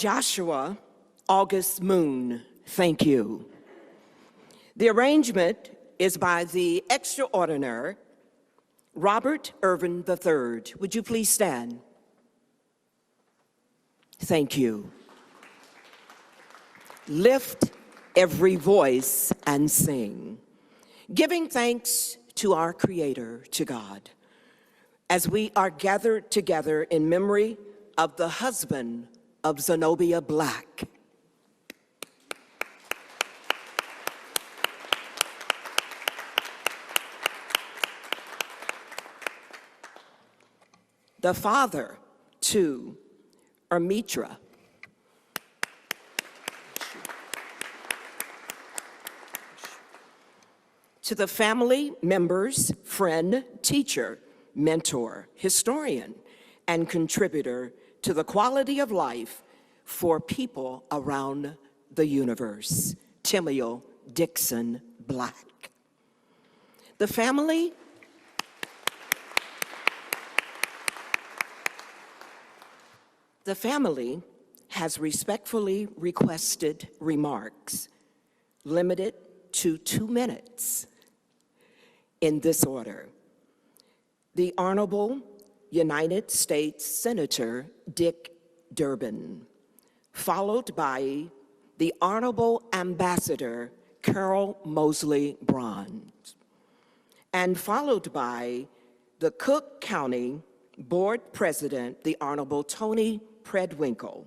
Joshua August Moon, thank you. The arrangement is by the extraordinary Robert Irvin III. Would you please stand? Thank you. Lift every voice and sing, giving thanks to our Creator, to God, as we are gathered together in memory of the husband of Zenobia Black. The father to Ermitra. To the family, members, friend, teacher, mentor, historian, and contributor to the quality of life for people around the universe, Timuel Dixon Black. The family has respectfully requested remarks limited to 2 minutes in this order. The Honorable United States Senator Dick Durbin, followed by the Honorable Ambassador Carol Mosley Braun, and followed by the Cook County Board President, the Honorable Tony Preckwinkle,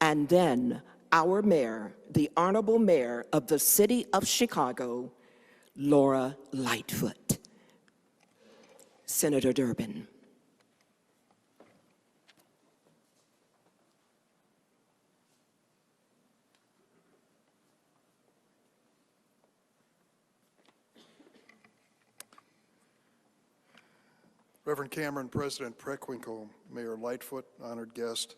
and then our mayor, the Honorable Mayor of the City of Chicago, Laura Lightfoot. Senator Durbin. Reverend Cameron, President Preckwinkle, Mayor Lightfoot, honored guest,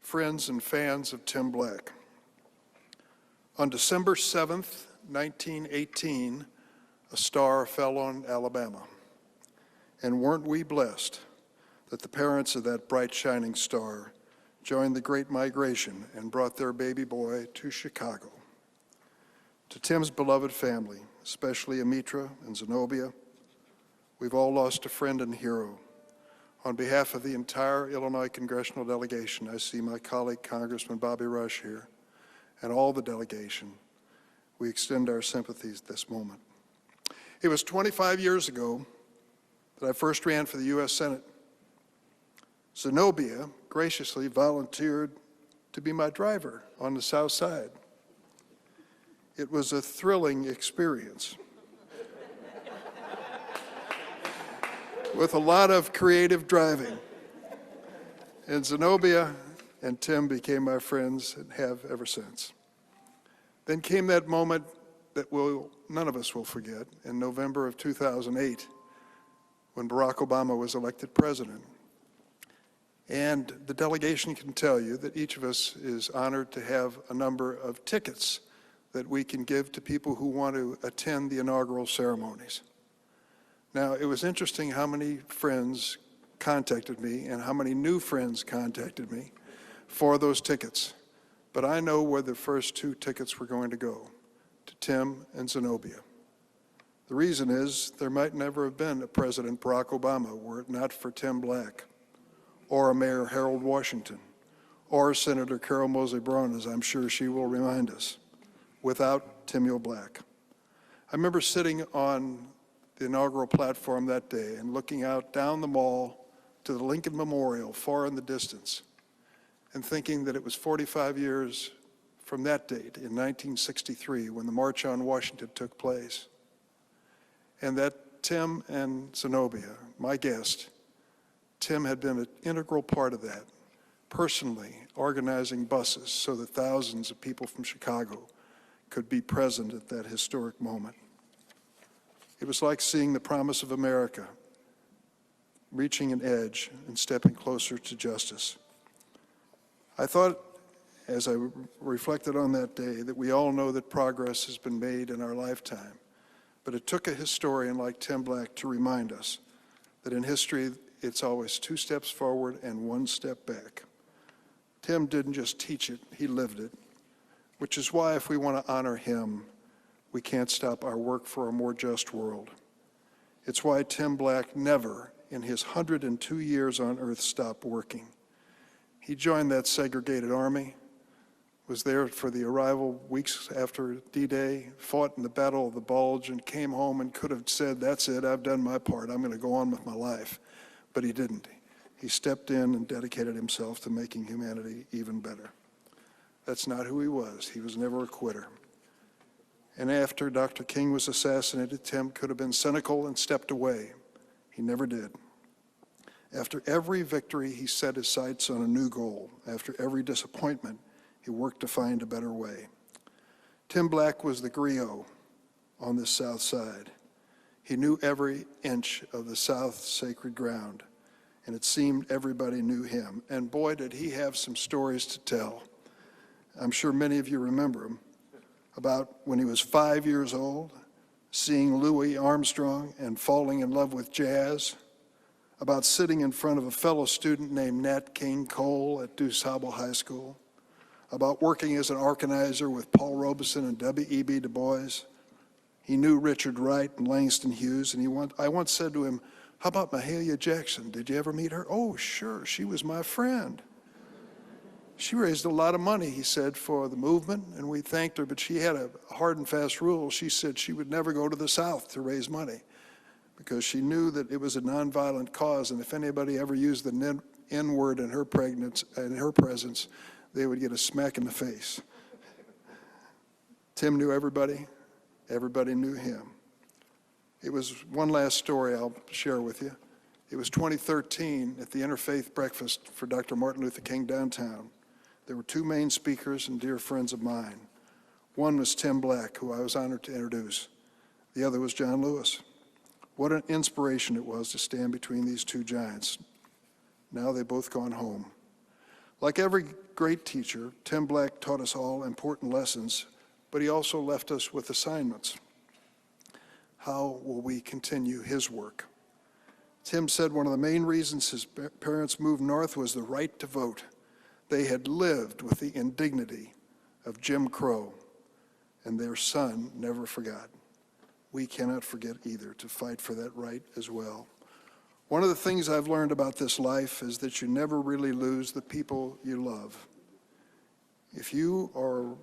friends and fans of Tim Black. On December 7th, 1918, a star fell on Alabama. And weren't we blessed that the parents of that bright shining star joined the Great Migration and brought their baby boy to Chicago. To Tim's beloved family, especially Amitra and Zenobia, we've all lost a friend and hero. On behalf of the entire Illinois congressional delegation, I see my colleague Congressman Bobby Rush here, and all the delegation. We extend our sympathies this moment. It was 25 years ago that I first ran for the U.S. Senate. Zenobia graciously volunteered to be my driver on the South Side. It was a thrilling experience with a lot of creative driving. And Zenobia and Tim became my friends and have ever since. Then came that moment that none of us will forget in November of 2008 when Barack Obama was elected president. And the delegation can tell you that each of us is honored to have a number of tickets that we can give to people who want to attend the inaugural ceremonies. Now, it was interesting how many friends contacted me and how many new friends contacted me for those tickets. But I know where the first 2 tickets were going to go, to Tim and Zenobia. The reason is there might never have been a President Barack Obama were it not for Tim Black, or a Mayor Harold Washington, or Senator Carol Mosley Braun, as I'm sure she will remind us, without Timuel Black. I remember sitting on the inaugural platform that day and looking out down the mall to the Lincoln Memorial far in the distance and thinking that it was 45 years from that date in 1963 when the March on Washington took place, and that Tim and Zenobia, my guest, Tim had been an integral part of that, personally organizing buses so that thousands of people from Chicago could be present at that historic moment. It was like seeing the promise of America reaching an edge and stepping closer to justice. I thought, as I reflected on that day, that we all know that progress has been made in our lifetime, but it took a historian like Tim Black to remind us that in history, it's always 2 steps forward and 1 step back. Tim didn't just teach it, he lived it, which is why if we want to honor him, we can't stop our work for a more just world. It's why Tim Black never, in his 102 years on Earth, stopped working. He joined that segregated army, was there for the arrival weeks after D-Day, fought in the Battle of the Bulge, and came home and could have said, that's it, I've done my part, I'm going to go on with my life. But he didn't. He stepped in and dedicated himself to making humanity even better. That's not who he was. He was never a quitter. And after Dr. King was assassinated, Tim could have been cynical and stepped away. He never did. After every victory, he set his sights on a new goal. After every disappointment, he worked to find a better way. Tim Black was the griot on this South Side. He knew every inch of the South's sacred ground, and it seemed everybody knew him. And boy, did he have some stories to tell. I'm sure many of you remember him, about when he was 5 years old, seeing Louis Armstrong and falling in love with jazz, about sitting in front of a fellow student named Nat King Cole at DuSable High School, about working as an organizer with Paul Robeson and W.E.B. Du Bois. He knew Richard Wright and Langston Hughes, and I once said to him, how about Mahalia Jackson? Did you ever meet her? Oh, sure, she was my friend. She raised a lot of money, he said, for the movement, and we thanked her, but she had a hard and fast rule. She said she would never go to the South to raise money because she knew that it was a nonviolent cause, and if anybody ever used the N-word in her presence, they would get a smack in the face. Tim knew everybody. Everybody knew him. It was one last story I'll share with you. It was 2013 at the Interfaith Breakfast for Dr. Martin Luther King downtown. There were two main speakers and dear friends of mine. One was Tim Black, who I was honored to introduce. The other was John Lewis. What an inspiration it was to stand between these two giants. Now they've both gone home. Like every great teacher, Tim Black taught us all important lessons, but he also left us with assignments. How will we continue his work? Tim said one of the main reasons his parents moved north was the right to vote. They had lived with the indignity of Jim Crow, and their son never forgot. We cannot forget either to fight for that right as well. One of the things I've learned about this life is that you never really lose the people you love. If you are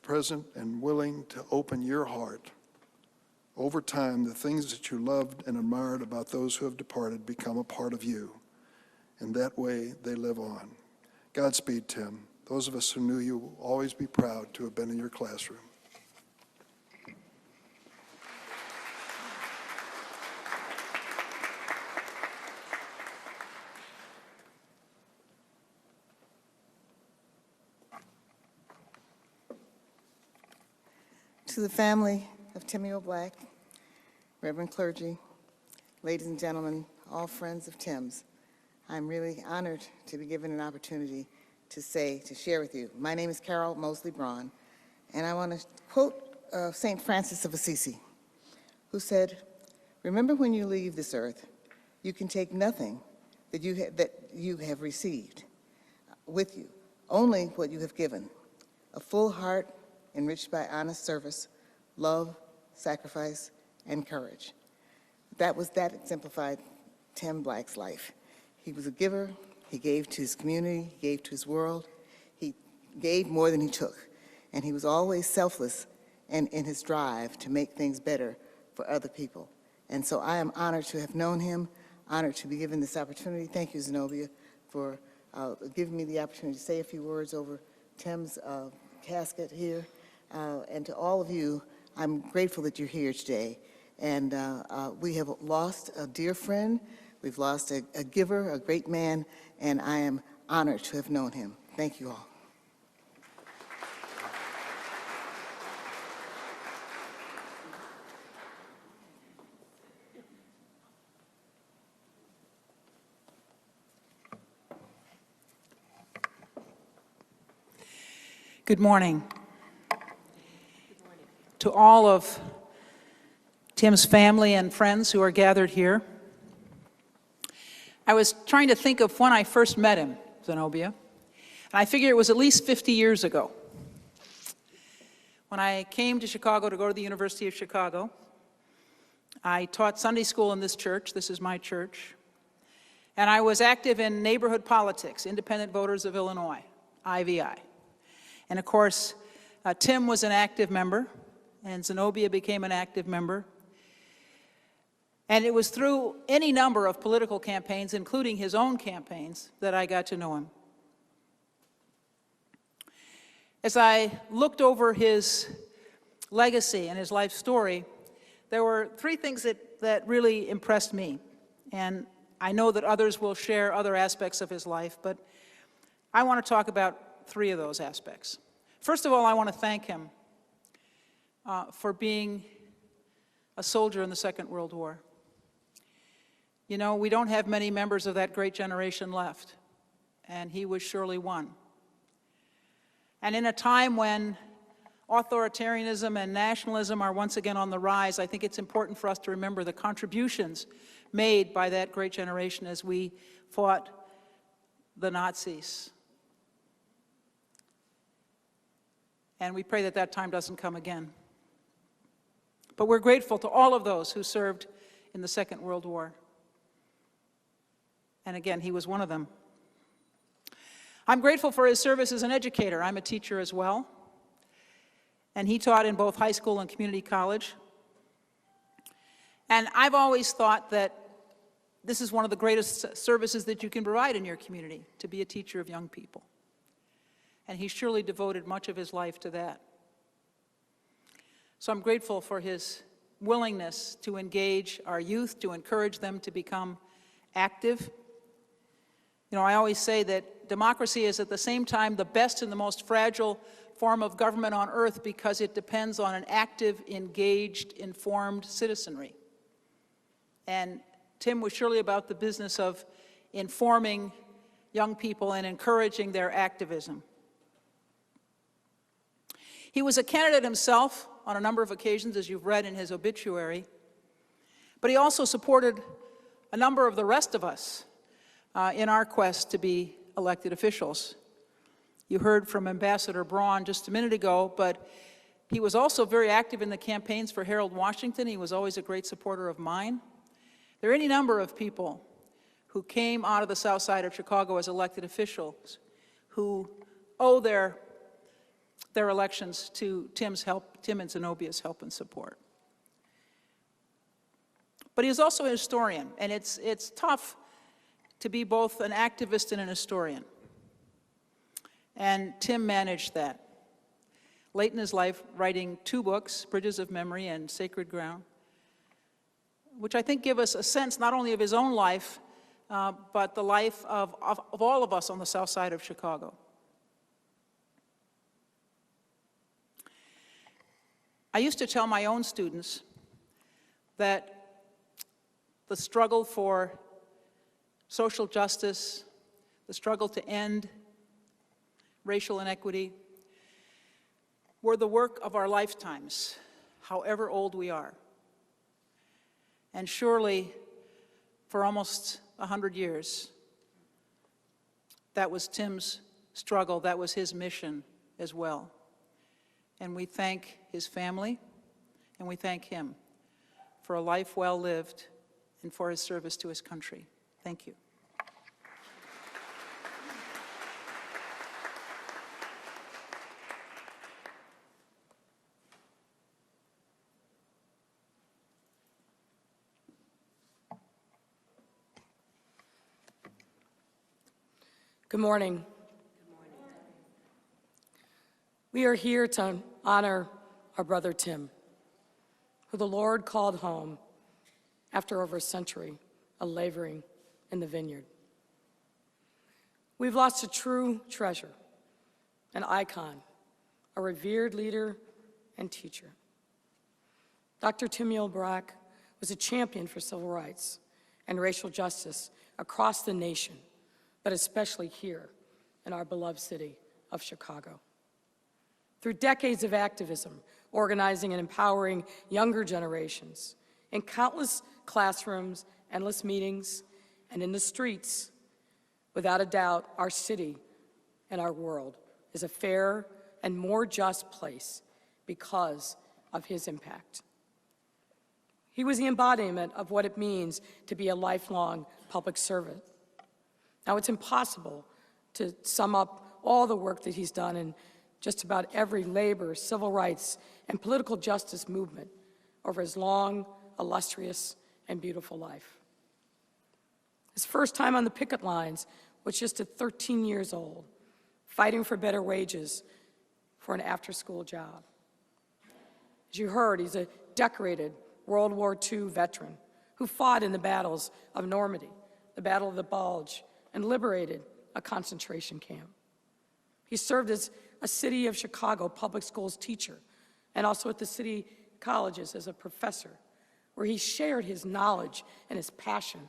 present and willing to open your heart, over time, the things that you loved and admired about those who have departed become a part of you. And that way, they live on. Godspeed, Tim. Those of us who knew you will always be proud to have been in your classroom. To the family of Timuel Black, Reverend clergy, ladies and gentlemen, all friends of Tim's, I'm really honored to be given an opportunity to share with you. My name is Carol Mosley Braun, and I want to quote St. Francis of Assisi, who said, "Remember when you leave this earth, you can take nothing that you have received with you, only what you have given, a full heart enriched by honest service, love, sacrifice, and courage." That exemplified Tim Black's life. He was a giver. He gave to his community. He gave to his world. He gave more than he took. And he was always selfless and in his drive to make things better for other people. And so I am honored to have known him, honored to be given this opportunity. Thank you, Zenobia, for giving me the opportunity to say a few words over Tim's casket here. And to all of you, I'm grateful that you're here today. And we have lost a dear friend. We've lost a giver, a great man, and I am honored to have known him. Thank you all. Good morning. To all of Tim's family and friends who are gathered here. I was trying to think of when I first met him, Zenobia. And I figure it was at least 50 years ago. When I came to Chicago to go to the University of Chicago, I taught Sunday school in this church. This is my church. And I was active in neighborhood politics, Independent Voters of Illinois, IVI. And of course, Tim was an active member, and Zenobia became an active member. And it was through any number of political campaigns, including his own campaigns, that I got to know him. As I looked over his legacy and his life story, there were three things that really impressed me. And I know that others will share other aspects of his life, but I want to talk about three of those aspects. First of all, I want to thank him for being a soldier in the Second World War. You know, we don't have many members of that great generation left, and he was surely one. And in a time when authoritarianism and nationalism are once again on the rise, I think it's important for us to remember the contributions made by that great generation as we fought the Nazis. And we pray that that time doesn't come again. But we're grateful to all of those who served in the Second World War. And again, he was one of them. I'm grateful for his service as an educator. I'm a teacher as well. And he taught in both high school and community college. And I've always thought that this is one of the greatest services that you can provide in your community, to be a teacher of young people. And he surely devoted much of his life to that. So I'm grateful for his willingness to engage our youth, to encourage them to become active. You know, I always say that democracy is at the same time the best and the most fragile form of government on earth because it depends on an active, engaged, informed citizenry. And Tim was surely about the business of informing young people and encouraging their activism. He was a candidate himself on a number of occasions, as you've read in his obituary, but he also supported a number of the rest of us in our quest to be elected officials. You heard from Ambassador Braun just a minute ago, but he was also very active in the campaigns for Harold Washington. He was always a great supporter of mine. There are any number of people who came out of the south side of Chicago as elected officials who owe their elections to Tim's help, Tim and Zenobia's help and support. But he was also a historian, and it's tough to be both an activist and an historian. And Tim managed that. Late in his life, writing 2 books, Bridges of Memory and Sacred Ground, which I think give us a sense not only of his own life, but the life of all of us on the south side of Chicago. I used to tell my own students that the struggle for social justice, the struggle to end racial inequity, were the work of our lifetimes, however old we are. And surely, for almost 100 years, that was Tim's struggle, that was his mission as well. And we thank his family, and we thank him for a life well lived and for his service to his country. Thank you. Good morning. We are here to honor our brother Tim, who the Lord called home after over a century of laboring in the vineyard. We've lost a true treasure, an icon, a revered leader and teacher. Dr. Timuel Black was a champion for civil rights and racial justice across the nation, but especially here in our beloved city of Chicago. Through decades of activism, organizing and empowering younger generations, in countless classrooms, endless meetings, and in the streets, without a doubt, our city and our world is a fairer and more just place because of his impact. He was the embodiment of what it means to be a lifelong public servant. Now, it's impossible to sum up all the work that he's done in just about every labor, civil rights, and political justice movement over his long, illustrious, and beautiful life. His first time on the picket lines was just at 13 years old, fighting for better wages for an after-school job. As you heard, he's a decorated World War II veteran who fought in the battles of Normandy, the Battle of the Bulge, and liberated a concentration camp. He served as a City of Chicago public schools teacher and also at the city colleges as a professor, where he shared his knowledge and his passion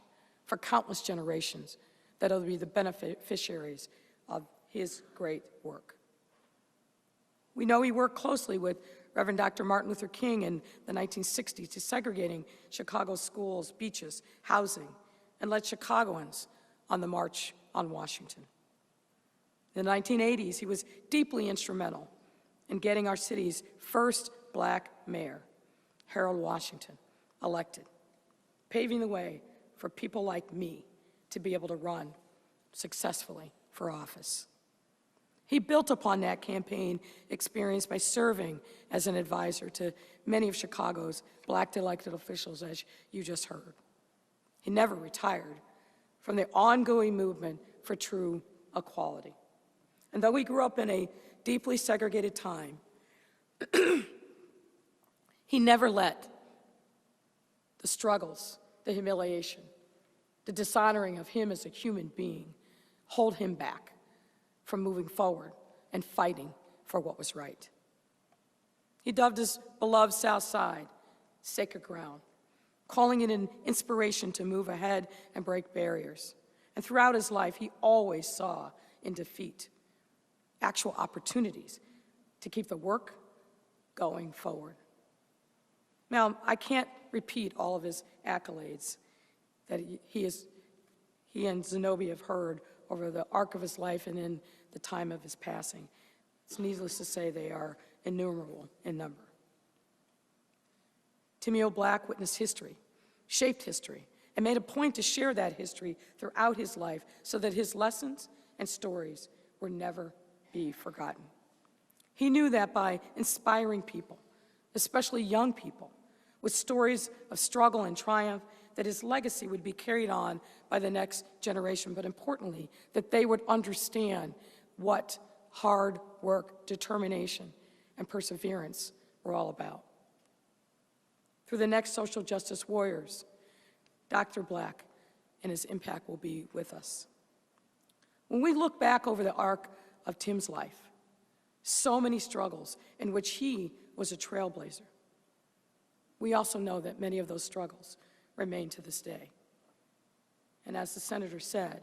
for countless generations that will be the beneficiaries of his great work. We know he worked closely with Reverend Dr. Martin Luther King in the 1960s, desegregating Chicago's schools, beaches, housing, and led Chicagoans on the March on Washington. In the 1980s, he was deeply instrumental in getting our city's first black mayor, Harold Washington, elected, paving the way for people like me to be able to run successfully for office. He built upon that campaign experience by serving as an advisor to many of Chicago's black elected officials, as you just heard. He never retired from the ongoing movement for true equality. And though he grew up in a deeply segregated time, he never let the struggles, the humiliation, the dishonoring of him as a human being hold him back from moving forward and fighting for what was right. He dubbed his beloved South Side sacred ground, calling it an inspiration to move ahead and break barriers. And throughout his life, he always saw in defeat actual opportunities to keep the work going forward. Now, I can't repeat all of his accolades that he and Zenobia have heard over the arc of his life and in the time of his passing. It's needless to say they are innumerable in number. Timuel Black witnessed history, shaped history, and made a point to share that history throughout his life so that his lessons and stories would never be forgotten. He knew that by inspiring people, especially young people, with stories of struggle and triumph, that his legacy would be carried on by the next generation, but importantly, that they would understand what hard work, determination, and perseverance were all about. Through the next social justice warriors, Dr. Black and his impact will be with us. When we look back over the arc of Tim's life, so many struggles in which he was a trailblazer, we also know that many of those struggles remain to this day. And as the senator said,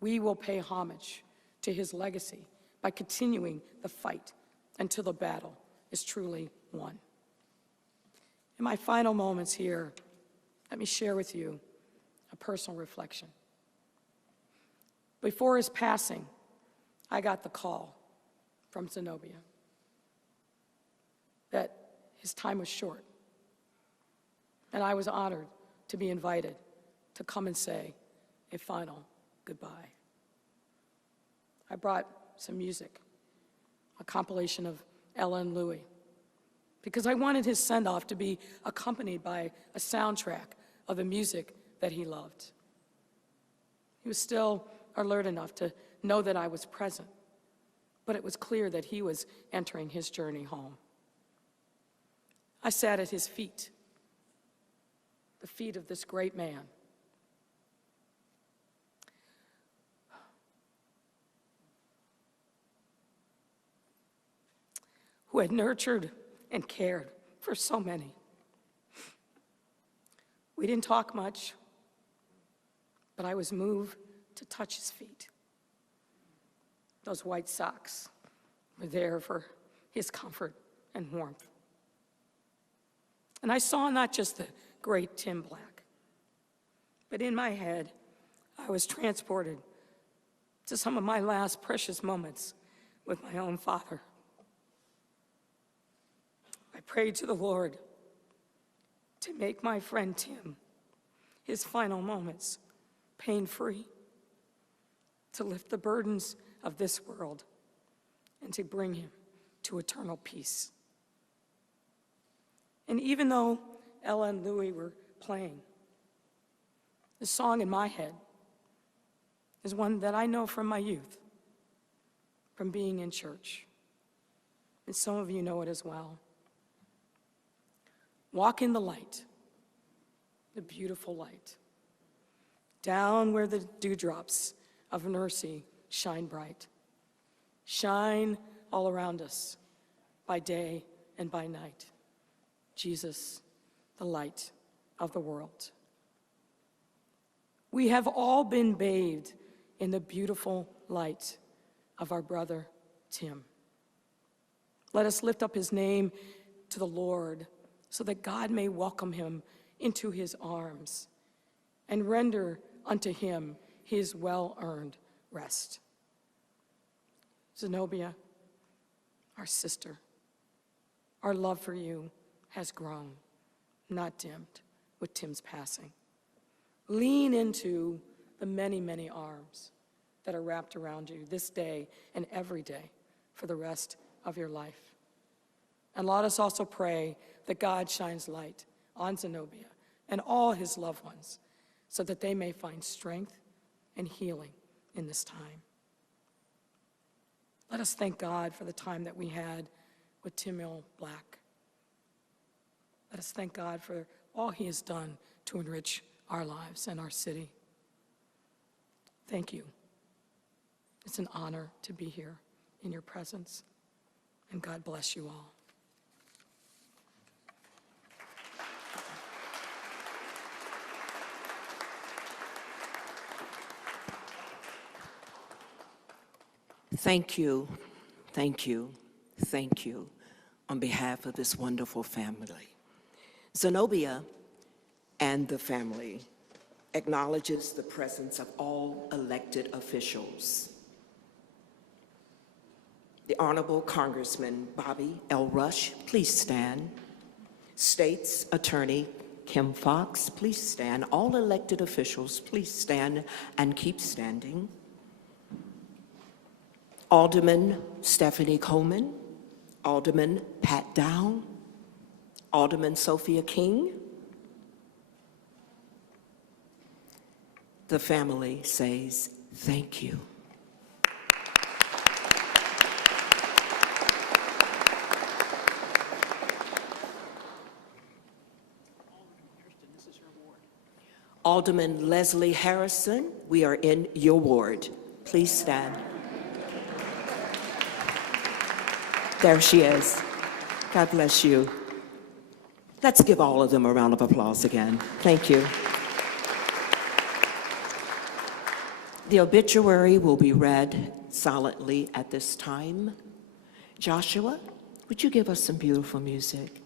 we will pay homage to his legacy by continuing the fight until the battle is truly won. In my final moments here, let me share with you a personal reflection. Before his passing, I got the call from Zenobia that his time was short, and I was honored to be invited to come and say a final goodbye. I brought some music, a compilation of Ella and Louie, because I wanted his send-off to be accompanied by a soundtrack of the music that he loved. He was still alert enough to know that I was present, but it was clear that he was entering his journey home. I sat at his feet, the feet of this great man. Who had nurtured and cared for so many. We didn't talk much, but I was moved to touch his feet. Those white socks were there for his comfort and warmth. And I saw not just the great Tim Black, but in my head, I was transported to some of my last precious moments with my own father. I prayed to the Lord to make my friend Tim his final moments pain-free, to lift the burdens of this world, and to bring him to eternal peace. And even though Ella and Louie were playing, the song in my head is one that I know from my youth, from being in church. And some of you know it as well. Walk in the light, the beautiful light, down where the dewdrops of mercy shine bright. Shine all around us by day and by night. Jesus, the light of the world. We have all been bathed in the beautiful light of our brother Tim. Let us lift up his name to the Lord so that God may welcome him into his arms and render unto him his well-earned rest. Zenobia, our sister, our love for you has grown, not dimmed, with Tim's passing. Lean into the many, many arms that are wrapped around you this day and every day for the rest of your life. And let us also pray that God shines light on Zenobia and all his loved ones so that they may find strength and healing in this time. Let us thank God for the time that we had with Timuel Black. Let us thank God for all he has done to enrich our lives and our city. Thank you. It's an honor to be here in your presence, and God bless you all. Thank you, thank you, thank you on behalf of this wonderful family. Zenobia and the family acknowledges the presence of all elected officials. The Honorable Congressman Bobby L. Rush, please stand. State's Attorney Kim Fox, please stand. All elected officials, please stand and keep standing. Alderman Stephanie Coleman, Alderman Pat Down, Alderman Sophia King. The family says thank you. Alderman Leslie Harrison, we are in your ward. Please stand. There she is. God bless you. Let's give all of them a round of applause again. Thank you. The obituary will be read silently at this time. Joshua, would you give us some beautiful music?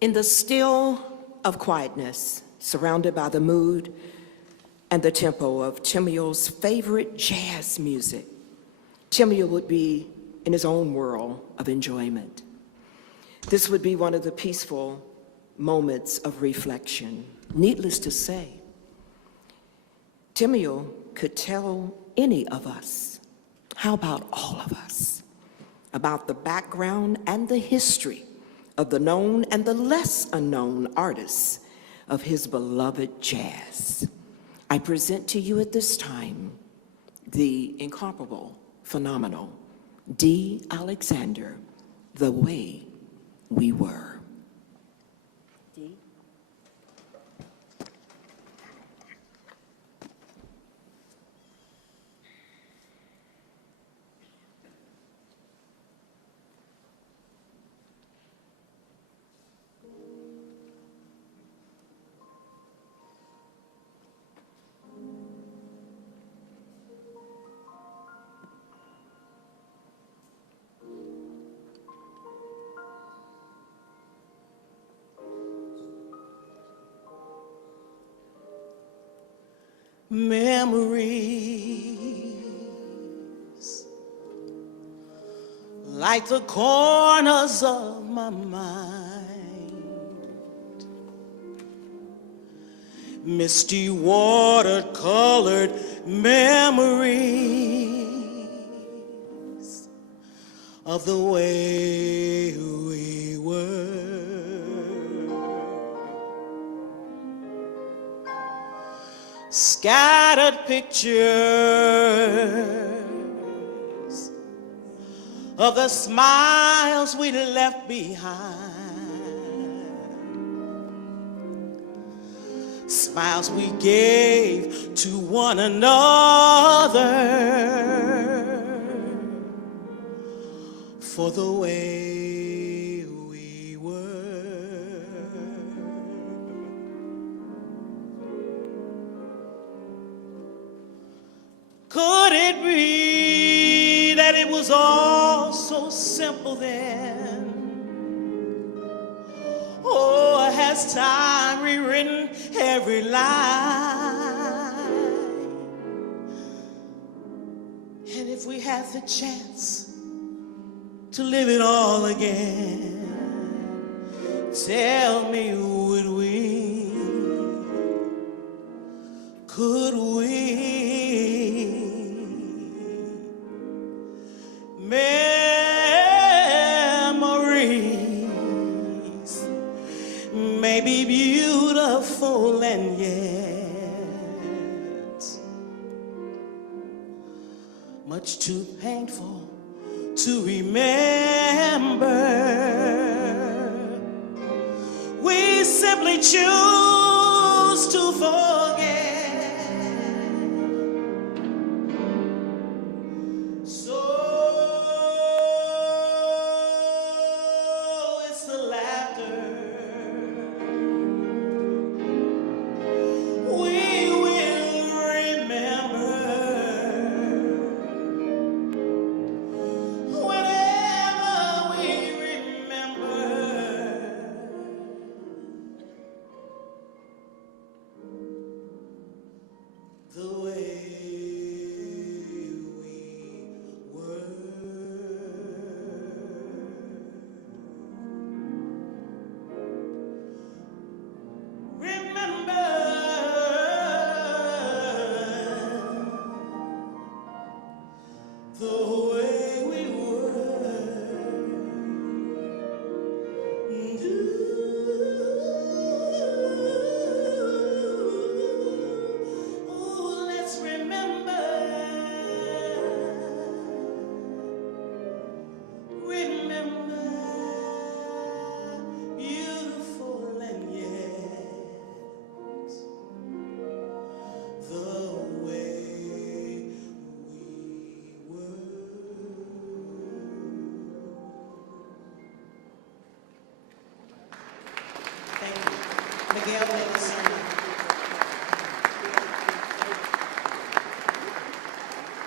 In the still of quietness, surrounded by the mood and the tempo of Timuel's favorite jazz music, Timuel would be in his own world of enjoyment. This would be one of the peaceful moments of reflection. Needless to say, Timuel could tell any of us, how about all of us, about the background and the history of the known and the less unknown artists of his beloved jazz. I present to you at this time the incomparable, phenomenal D. Alexander, The Way We Were. D. Memories like the corners of my mind, misty watercolored memories of the way we were. Scattered pictures of the smiles we left behind, smiles we gave to one another for the way we were. Could it be that it was all so simple then? Or has time rewritten every line? And if we had the chance to live it all again, tell me, would we? Could we? Memories may be beautiful and yet much too painful to remember. We simply choose to forget.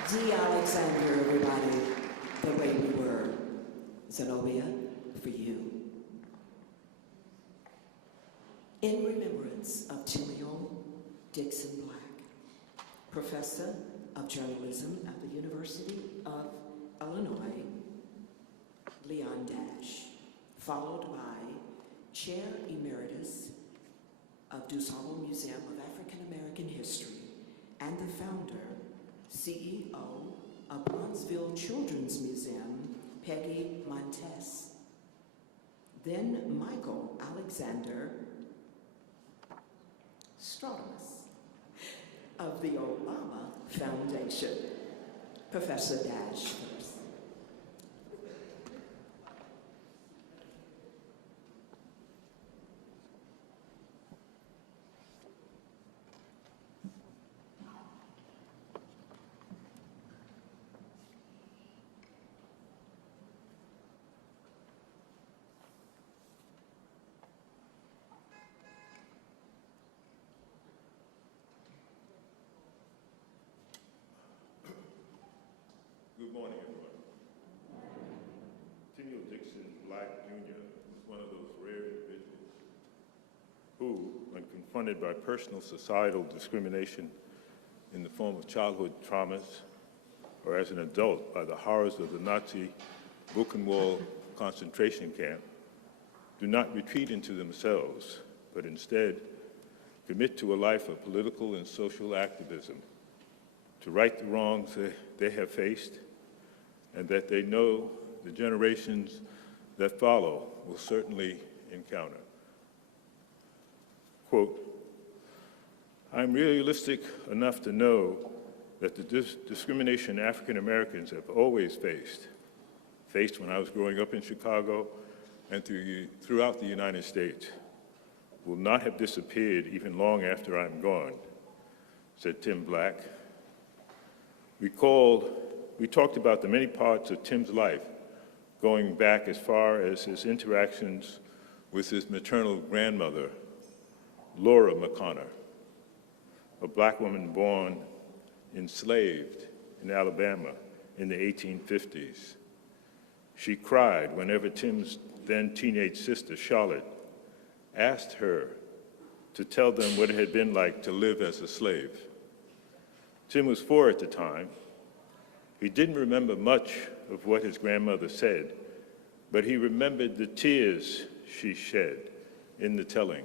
D. Alexander, everybody, The Way We Were. Zenobia, for you. In remembrance of Timuel Dixon Black, Professor of Journalism at the University of Illinois, Leon Dash, followed by Chair Emeritus of DuSable Museum of African American History and the founder, CEO of Bronzeville Children's Museum, Peggy Montes. Then Michael Alexander Strauss of the Obama Foundation. Professor Dash first. Good morning, everyone. Timuel Dixon Black, Jr. was one of those rare individuals who, when confronted by personal societal discrimination in the form of childhood traumas, or as an adult by the horrors of the Nazi Buchenwald concentration camp, do not retreat into themselves, but instead commit to a life of political and social activism to right the wrongs they have faced, and that they know the generations that follow will certainly encounter. Quote, I'm realistic enough to know that the discrimination African Americans have always faced when I was growing up in Chicago and throughout the United States, will not have disappeared even long after I'm gone, said Tim Black. We talked about the many parts of Tim's life, going back as far as his interactions with his maternal grandmother, Laura McConnor, a Black woman born enslaved in Alabama in the 1850s. She cried whenever Tim's then teenage sister, Charlotte, asked her to tell them what it had been like to live as a slave. Tim was 4 at the time. He didn't remember much of what his grandmother said, but he remembered the tears she shed in the telling.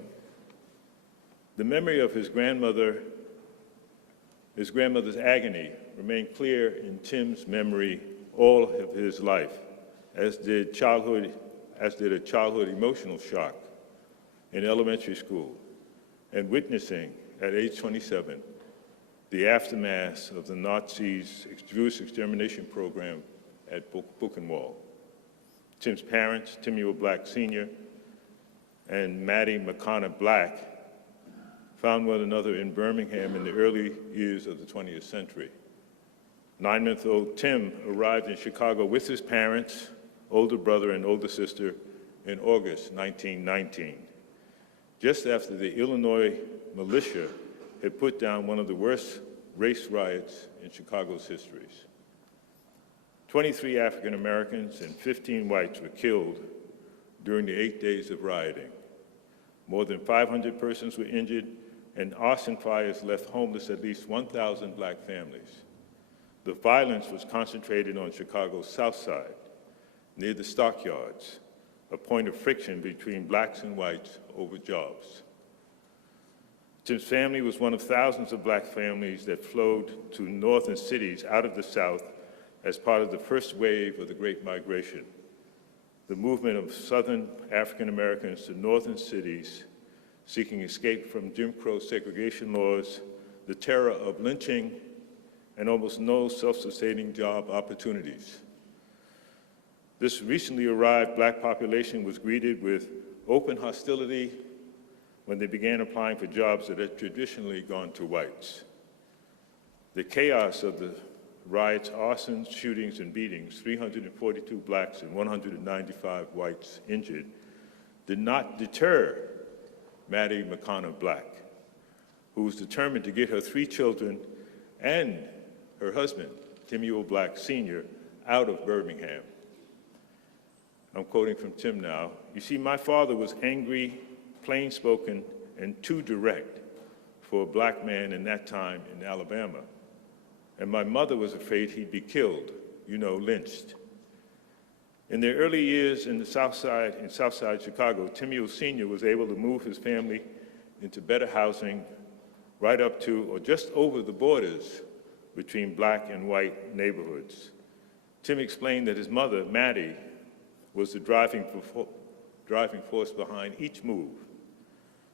The memory of his grandmother's agony remained clear in Tim's memory all of his life, as did a childhood emotional shock in elementary school, and witnessing at age 27 the aftermath of the Nazis' Jewish extermination program at Buchenwald. Tim's parents, Timuel Black Sr. and Maddie McConnor Black, found one another in Birmingham in the early years of the 20th century. 9-month-old Tim arrived in Chicago with his parents, older brother and older sister in August 1919, just after the Illinois militia had put down one of the worst race riots in Chicago's histories. 23 African Americans and 15 whites were killed during the 8 days of rioting. More than 500 persons were injured, and arson fires left homeless at least 1,000 Black families. The violence was concentrated on Chicago's South Side, near the stockyards, a point of friction between Blacks and whites over jobs. Tim's family was one of thousands of Black families that flowed to northern cities out of the South as part of the first wave of the Great Migration, the movement of Southern African Americans to northern cities seeking escape from Jim Crow segregation laws, the terror of lynching, and almost no self-sustaining job opportunities. This recently arrived Black population was greeted with open hostility when they began applying for jobs that had traditionally gone to whites. The chaos of the riots, arsons, shootings, and beatings, 342 Blacks and 195 whites injured, did not deter Maddie McConnor Black, who was determined to get her 3 children and her husband, Timuel Black Sr., out of Birmingham. I'm quoting from Tim now. You see, my father was angry, plain-spoken, and too direct for a black man in that time in Alabama. And my mother was afraid he'd be killed, lynched. In their early years in Southside Chicago, Timuel Sr. was able to move his family into better housing right up to or just over the borders between black and white neighborhoods. Tim explained that his mother, Maddie, was the driving force behind each move,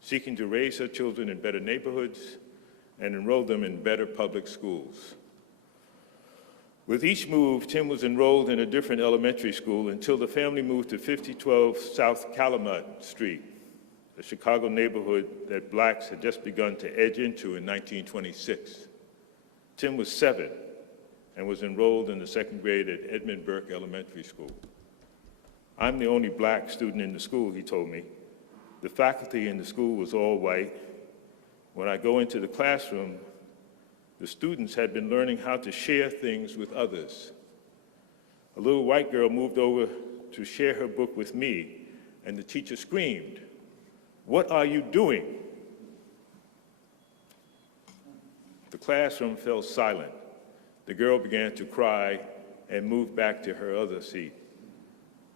seeking to raise her children in better neighborhoods and enroll them in better public schools. With each move, Tim was enrolled in a different elementary school until the family moved to 5012 South Calumet Street, a Chicago neighborhood that blacks had just begun to edge into in 1926. Tim was 7 and was enrolled in the 2nd grade at Edmund Burke Elementary School. I'm the only black student in the school, he told me. The faculty in the school was all white. When I go into the classroom, the students had been learning how to share things with others. A little white girl moved over to share her book with me, and the teacher screamed, "What are you doing?" The classroom fell silent. The girl began to cry and moved back to her other seat.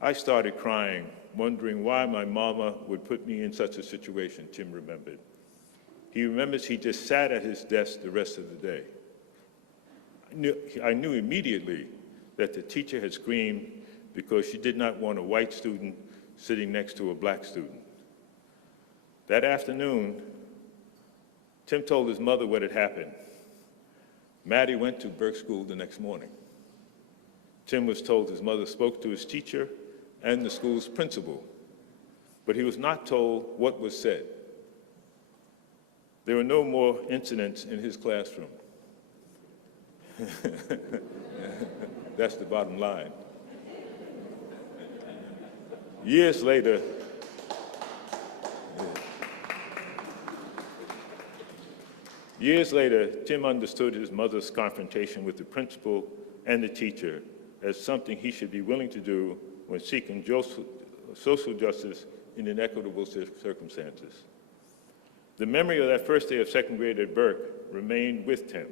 I started crying, wondering why my mama would put me in such a situation, Tim remembered. He remembers he just sat at his desk the rest of the day. I knew immediately that the teacher had screamed because she did not want a white student sitting next to a black student. That afternoon, Tim told his mother what had happened. Maddie went to Burke School the next morning. Tim was told his mother spoke to his teacher and the school's principal, but he was not told what was said. There were no more incidents in his classroom. That's the bottom line. Years later, Tim understood his mother's confrontation with the principal and the teacher as something he should be willing to do when seeking social justice in inequitable circumstances. The memory of that first day of 2nd grade at Burke remained with Tim.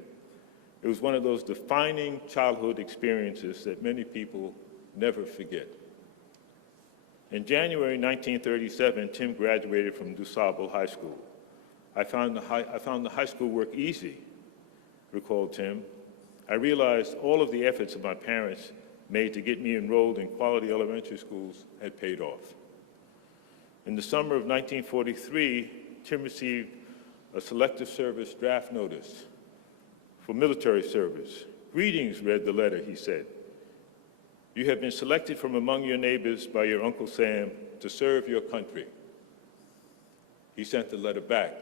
It was one of those defining childhood experiences that many people never forget. In January 1937, Tim graduated from DuSable High School. I found the high school work easy, recalled Tim. I realized all of the efforts of my parents made to get me enrolled in quality elementary schools had paid off. In the summer of 1943, Tim received a selective service draft notice for military service. "Greetings," read the letter, he said. "You have been selected from among your neighbors by your Uncle Sam to serve your country." He sent the letter back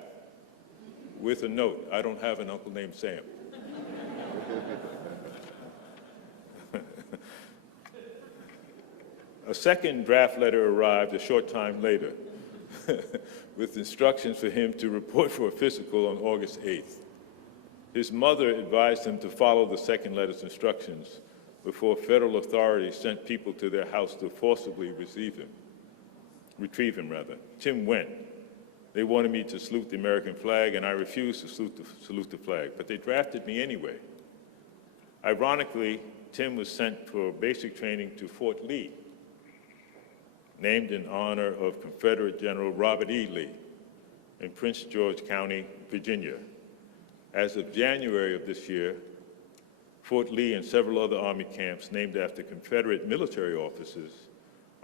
with a note, "I don't have an uncle named Sam." A second draft letter arrived a short time later with instructions for him to report for a physical on August 8th. His mother advised him to follow the second letter's instructions before federal authorities sent people to their house to forcibly retrieve him. Tim went. They wanted me to salute the American flag, and I refused to salute the flag, but they drafted me anyway. Ironically, Tim was sent for basic training to Fort Lee, named in honor of Confederate General Robert E. Lee in Prince George County, Virginia. As of January of this year, Fort Lee and several other Army camps named after Confederate military officers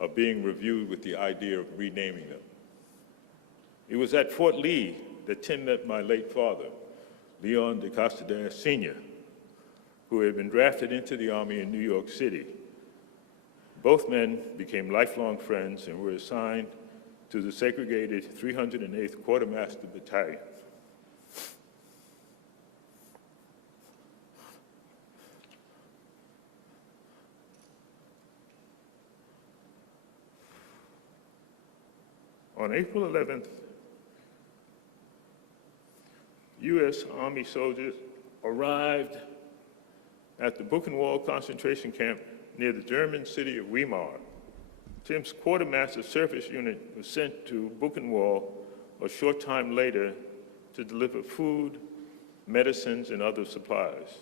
are being reviewed with the idea of renaming them. It was at Fort Lee that Tim met my late father, Leon de Castedas Sr., who had been drafted into the Army in New York City. Both men became lifelong friends and were assigned to the segregated 308th Quartermaster Battalion. On April 11th, U.S. Army soldiers arrived at the Buchenwald concentration camp near the German city of Weimar. Tim's quartermaster service unit was sent to Buchenwald a short time later to deliver food, medicines, and other supplies.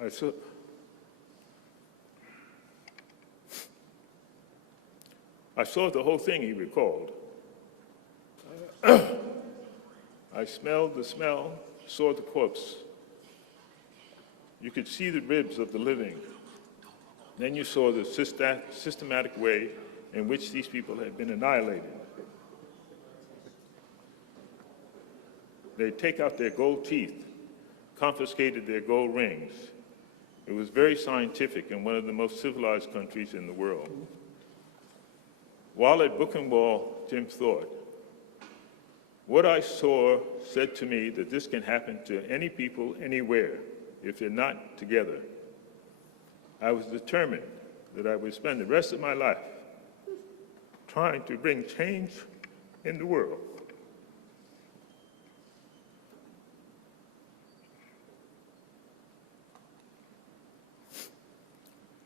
I saw the whole thing, he recalled. I smelled the smell, saw the corpse. You could see the ribs of the living. Then you saw the systematic way in which these people had been annihilated. They'd take out their gold teeth, confiscated their gold rings. It was very scientific in one of the most civilized countries in the world. While at Buchenwald, Tim thought, what I saw said to me that this can happen to any people anywhere if they're not together. I was determined that I would spend the rest of my life trying to bring change in the world.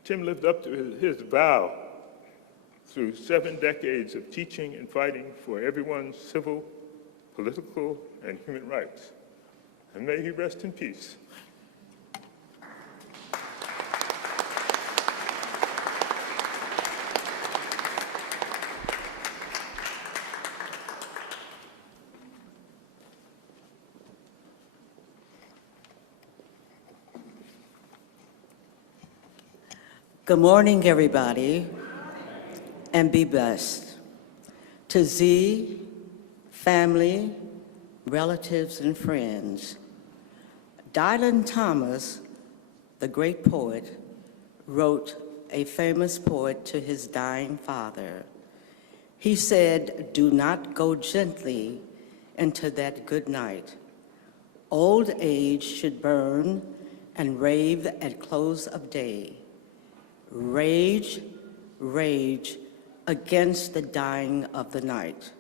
Tim lived up to his vow through 7 decades of teaching and fighting for everyone's civil, political, and human rights. And may he rest in peace. Good morning, everybody, and be blessed. To Z, family, relatives, and friends, Dylan Thomas, the great poet, wrote a famous poet to his dying father. He said, "Do not go gently into that good night. Old age should burn and rave at close of day. Rage, rage against the dying of the night."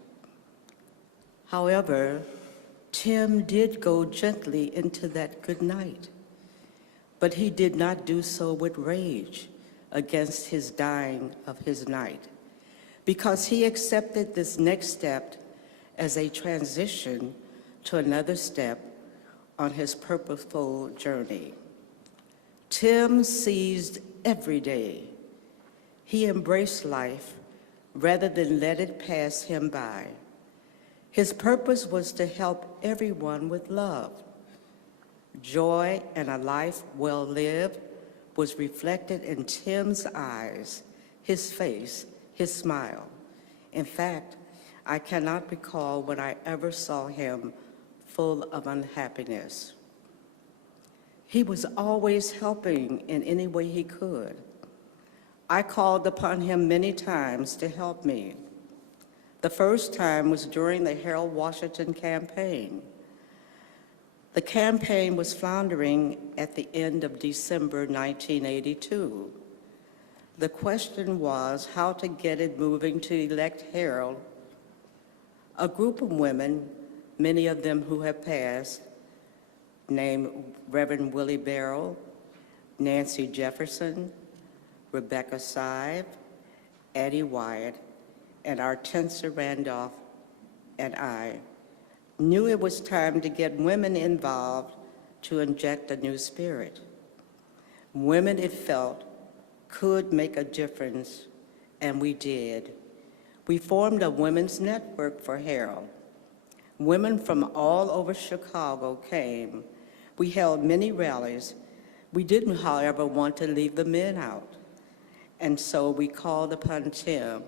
However, Tim did go gently into that good night, but he did not do so with rage against his dying of his night, because he accepted this next step as a transition to another step on his purposeful journey. Tim seized every day. He embraced life rather than let it pass him by. His purpose was to help everyone with love. Joy and a life well lived was reflected in Tim's eyes, his face, his smile. In fact, I cannot recall when I ever saw him full of unhappiness. He was always helping in any way he could. I called upon him many times to help me. The first time was during the Harold Washington campaign. The campaign was floundering at the end of December 1982. The question was how to get it moving to elect Harold. A group of women, many of them who have passed, named Reverend Willie Barrow, Nancy Jefferson, Rebecca Sive, Addie Wyatt, and Hortensia Randolph and I knew it was time to get women involved to inject a new spirit. Women, it felt, could make a difference, and we did. We formed a women's network for Harold. Women from all over Chicago came. We held many rallies. We didn't, however, want to leave the men out. And so we called upon Tim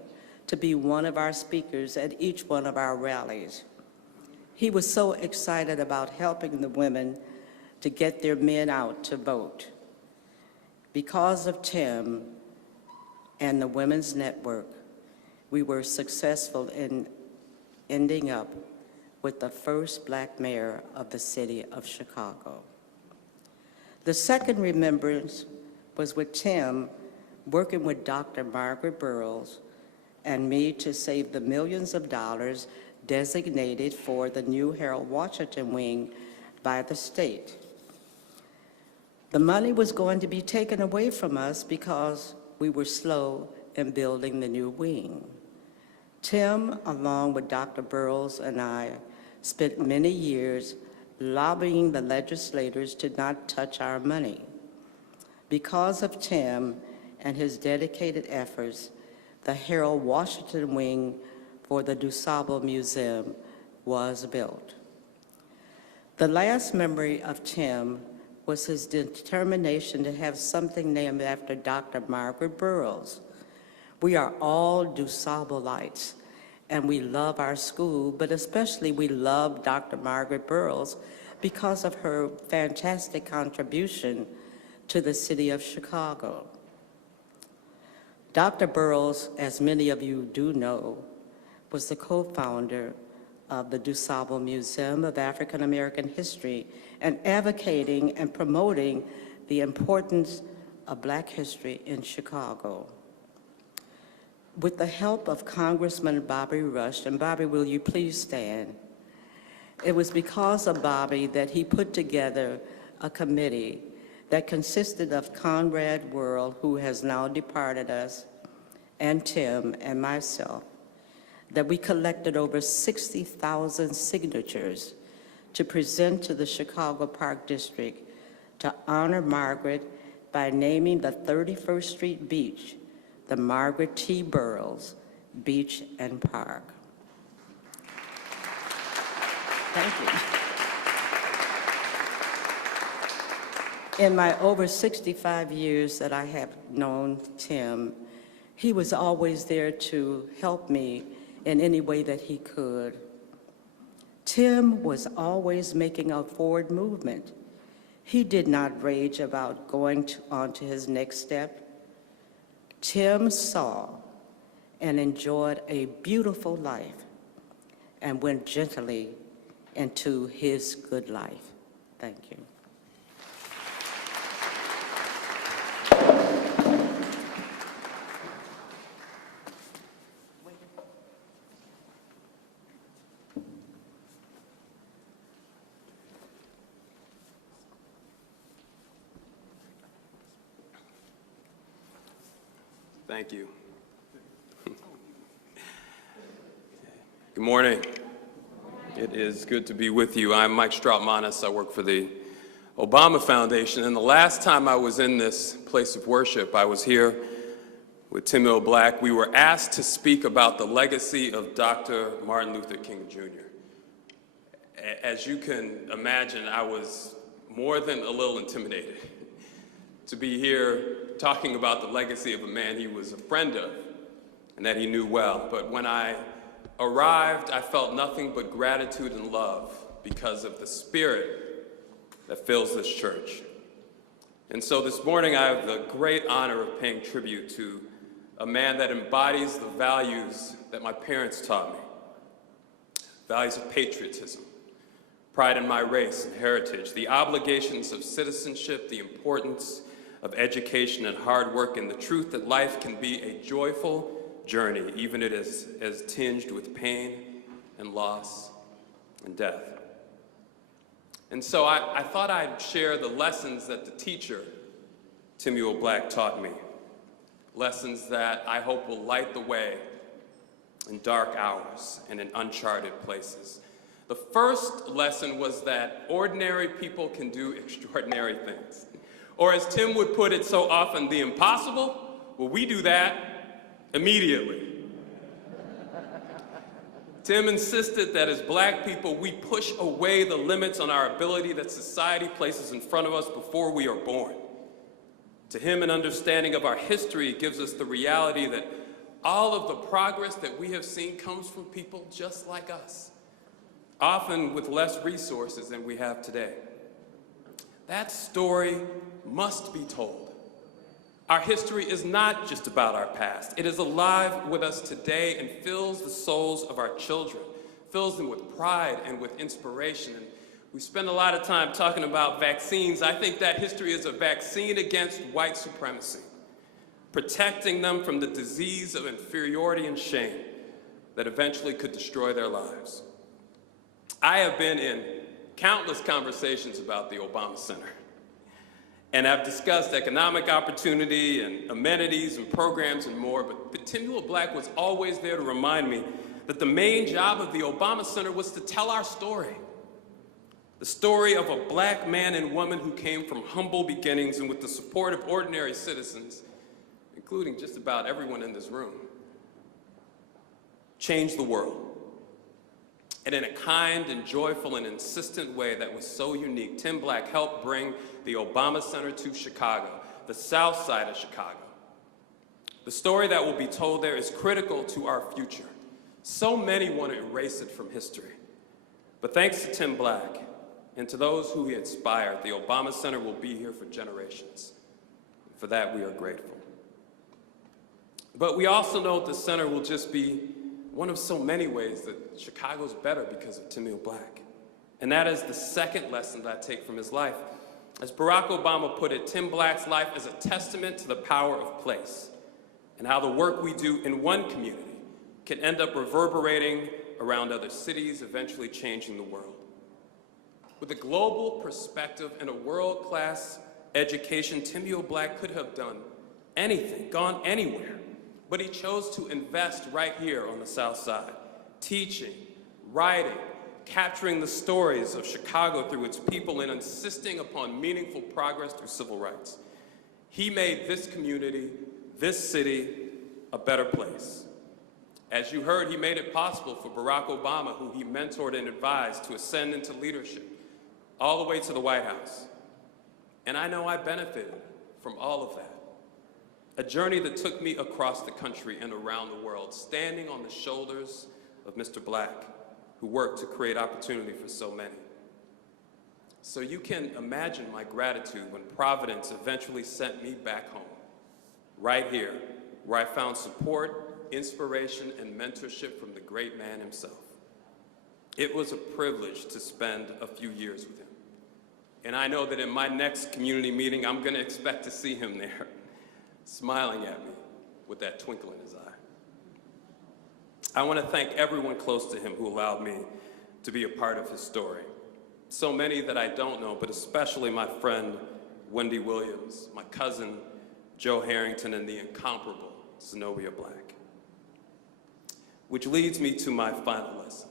to be one of our speakers at each one of our rallies. He was so excited about helping the women to get their men out to vote. Because of Tim and the Women's Network, we were successful in ending up with the first Black mayor of the city of Chicago. The second remembrance was with Tim working with Dr. Margaret Burroughs and me to save the millions of dollars designated for the new Harold Washington wing by the state. The money was going to be taken away from us because we were slow in building the new wing. Tim, along with Dr. Burroughs and I, spent many years lobbying the legislators to not touch our money. Because of Tim and his dedicated efforts, the Harold Washington Wing for the DuSable Museum was built. The last memory of Tim was his determination to have something named after Dr. Margaret Burroughs. We are all DuSableites, and we love our school, but especially we love Dr. Margaret Burroughs because of her fantastic contribution to the city of Chicago. Dr. Burroughs, as many of you do know, was the co-founder of the DuSable Museum of African American History and advocating and promoting the importance of Black history in Chicago. With the help of Congressman Bobby Rush, and Bobby, will you please stand? It was because of Bobby that he put together a committee that consisted of Conrad Worrell, who has now departed us, and Tim and myself, that we collected over 60,000 signatures to present to the Chicago Park District to honor Margaret by naming the 31st Street Beach the Margaret T. Burroughs Beach and Park. Thank you. In my over 65 years that I have known Tim, he was always there to help me in any way that he could. Tim was always making a forward movement. He did not rage about going on to his next step. Tim saw and enjoyed a beautiful life and went gently into his good life. Thank you. Thank you. Good morning. It is good to be with you. I'm Mike Strautmanis. I work for the Obama Foundation, and the last time I was in this place of worship, I was here with Timuel Black. We were asked to speak about the legacy of Dr. Martin Luther King Jr. As you can imagine, I was more than a little intimidated to be here talking about the legacy of a man he was a friend of and that he knew well. But when I arrived, I felt nothing but gratitude and love because of the spirit that fills this church. And so this morning, I have the great honor of paying tribute to a man that embodies the values that my parents taught me. Values of patriotism, pride in my race and heritage, the obligations of citizenship, the importance of education and hard work, and the truth that life can be a joyful journey, even if it is as tinged with pain and loss and death. And so I thought I'd share the lessons that the teacher, Timuel Black, taught me. Lessons that I hope will light the way in dark hours and in uncharted places. The first lesson was that ordinary people can do extraordinary things. Or as Tim would put it so often, the impossible, well, we do that immediately. Tim insisted that as Black people, we push away the limits on our ability that society places in front of us before we are born. To him, an understanding of our history gives us the reality that all of the progress that we have seen comes from people just like us, often with less resources than we have today. That story must be told. Our history is not just about our past. It is alive with us today and fills the souls of our children, fills them with pride and with inspiration. And we spend a lot of time talking about vaccines. I think that history is a vaccine against white supremacy, protecting them from the disease of inferiority and shame that eventually could destroy their lives. I have been in countless conversations about the Obama Center. And I've discussed economic opportunity and amenities and programs and more, but Timuel Black was always there to remind me that the main job of the Obama Center was to tell our story. The story of a black man and woman who came from humble beginnings and with the support of ordinary citizens, including just about everyone in this room, changed the world. And in a kind and joyful and insistent way that was so unique, Tim Black helped bring the Obama Center to Chicago, the south side of Chicago. The story that will be told there is critical to our future. So many want to erase it from history. But thanks to Tim Black and to those who he inspired, the Obama Center will be here for generations. For that, we are grateful. But we also know the center will just be one of so many ways that Chicago's better because of Timuel Black. And that is the second lesson that I take from his life. As Barack Obama put it, Tim Black's life is a testament to the power of place and how the work we do in one community can end up reverberating around other cities, eventually changing the world. With a global perspective and a world-class education, Timuel Black could have done anything, gone anywhere. But he chose to invest right here on the South Side, teaching, writing, capturing the stories of Chicago through its people, and insisting upon meaningful progress through civil rights. He made this community, this city, a better place. As you heard, he made it possible for Barack Obama, who he mentored and advised, to ascend into leadership, all the way to the White House. And I know I benefited from all of that. A journey that took me across the country and around the world, standing on the shoulders of Mr. Black, who worked to create opportunity for so many. So you can imagine my gratitude when Providence eventually sent me back home, right here, where I found support, inspiration, and mentorship from the great man himself. It was a privilege to spend a few years with him. And I know that in my next community meeting, I'm going to expect to see him there, smiling at me with that twinkle in his eye. I want to thank everyone close to him who allowed me to be a part of his story. So many that I don't know, but especially my friend Wendy Williams, my cousin Joe Harrington, and the incomparable Zenobia Black. Which leads me to my final lesson.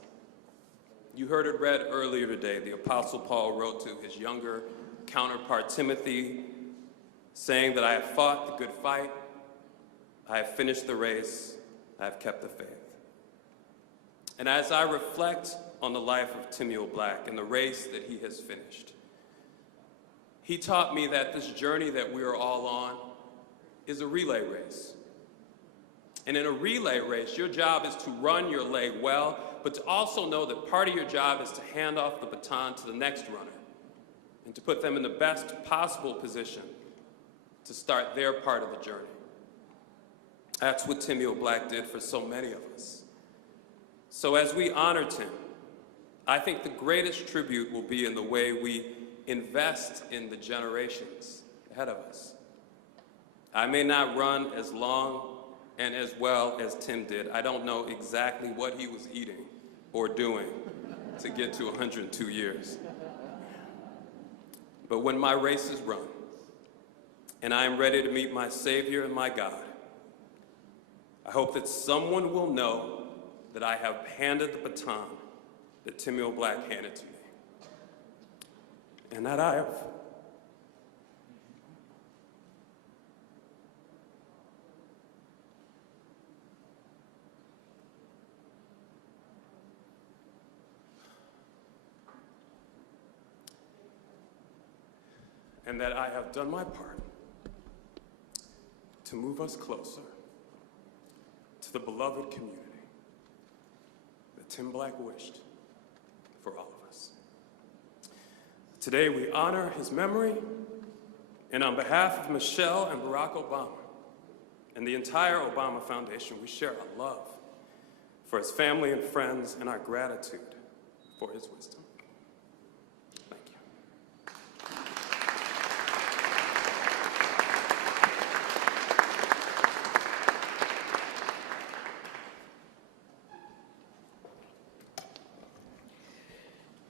You heard it read earlier today. The Apostle Paul wrote to his younger counterpart Timothy, saying that I have fought the good fight, I have finished the race, I have kept the faith. And as I reflect on the life of Timuel Black and the race that he has finished, he taught me that this journey that we are all on is a relay race. And in a relay race, your job is to run your leg well, but to also know that part of your job is to hand off the baton to the next runner and to put them in the best possible position to start their part of the journey. That's what Timuel Black did for so many of us. So as we honor Tim, I think the greatest tribute will be in the way we invest in the generations ahead of us. I may not run as long and as well as Tim did. I don't know exactly what he was eating or doing to get to 102 years. But when my race is run, and I am ready to meet my Savior and my God, I hope that someone will know that I have handed the baton that Timuel Black handed to me, and that I have done my part to move us closer to the beloved community that Tim Black wished for all of us. Today we honor his memory, and on behalf of Michelle and Barack Obama and the entire Obama Foundation, we share our love for his family and friends and our gratitude for his wisdom. Thank you.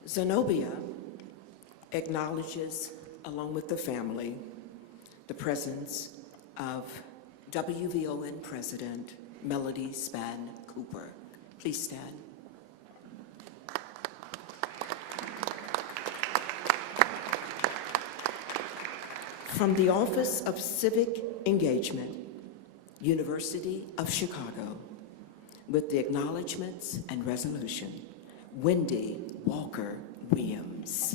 Zenobia acknowledges, along with the family, the presence of WVON President Melody Span Cooper. Please stand. From the Office of Civic Engagement, University of Chicago, with the acknowledgments and resolution, Wendy Walker Williams.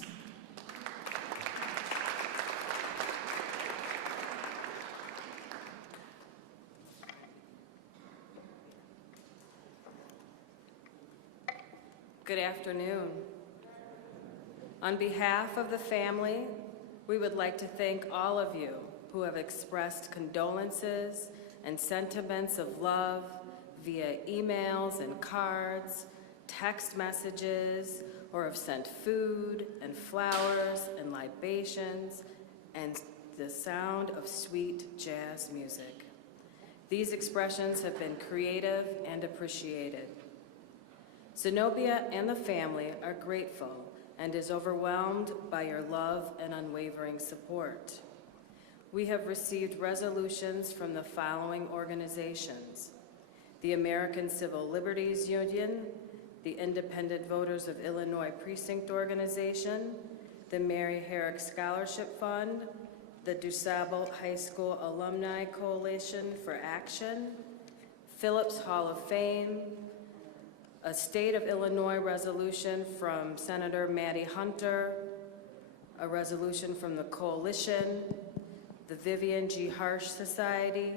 Good afternoon. On behalf of the family, we would like to thank all of you who have expressed condolences and sentiments of love via emails and cards, text messages, or have sent food and flowers and libations and the sound of sweet jazz music. These expressions have been creative and appreciated. Zenobia and the family are grateful and is overwhelmed by your love and unwavering support. We have received resolutions from the following organizations: the American Civil Liberties Union, the Independent Voters of Illinois Precinct Organization, the Mary Herrick Scholarship Fund, the DuSable High School Alumni Coalition for Action, Phillips Hall of Fame, a State of Illinois resolution from Senator Maddie Hunter, a resolution from the Coalition, the Vivian G. Harsh Society,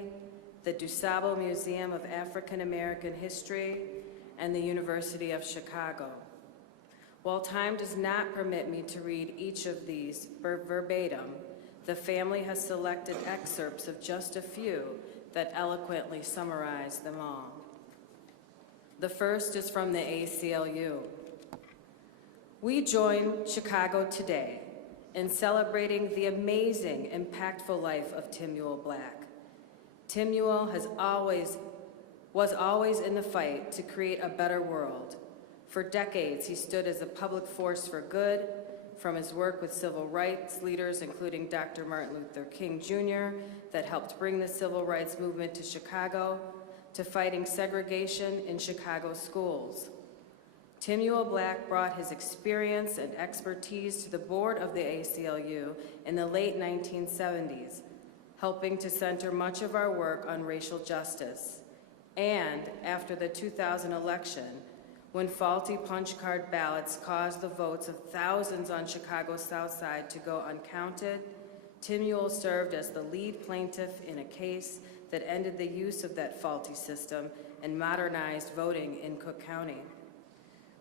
the DuSable Museum of African American History, and the University of Chicago. While time does not permit me to read each of these verbatim, the family has selected excerpts of just a few that eloquently summarize them all. The first is from the ACLU. We join Chicago today in celebrating the amazing, impactful life of Timuel Black. Timuel was always in the fight to create a better world. For decades, he stood as a public force for good, from his work with civil rights leaders, including Dr. Martin Luther King Jr., that helped bring the civil rights movement to Chicago, to fighting segregation in Chicago schools. Timuel Black brought his experience and expertise to the board of the ACLU in the late 1970s, helping to center much of our work on racial justice. And after the 2000 election, when faulty punch card ballots caused the votes of thousands on Chicago's South Side to go uncounted, Timuel served as the lead plaintiff in a case that ended the use of that faulty system and modernized voting in Cook County.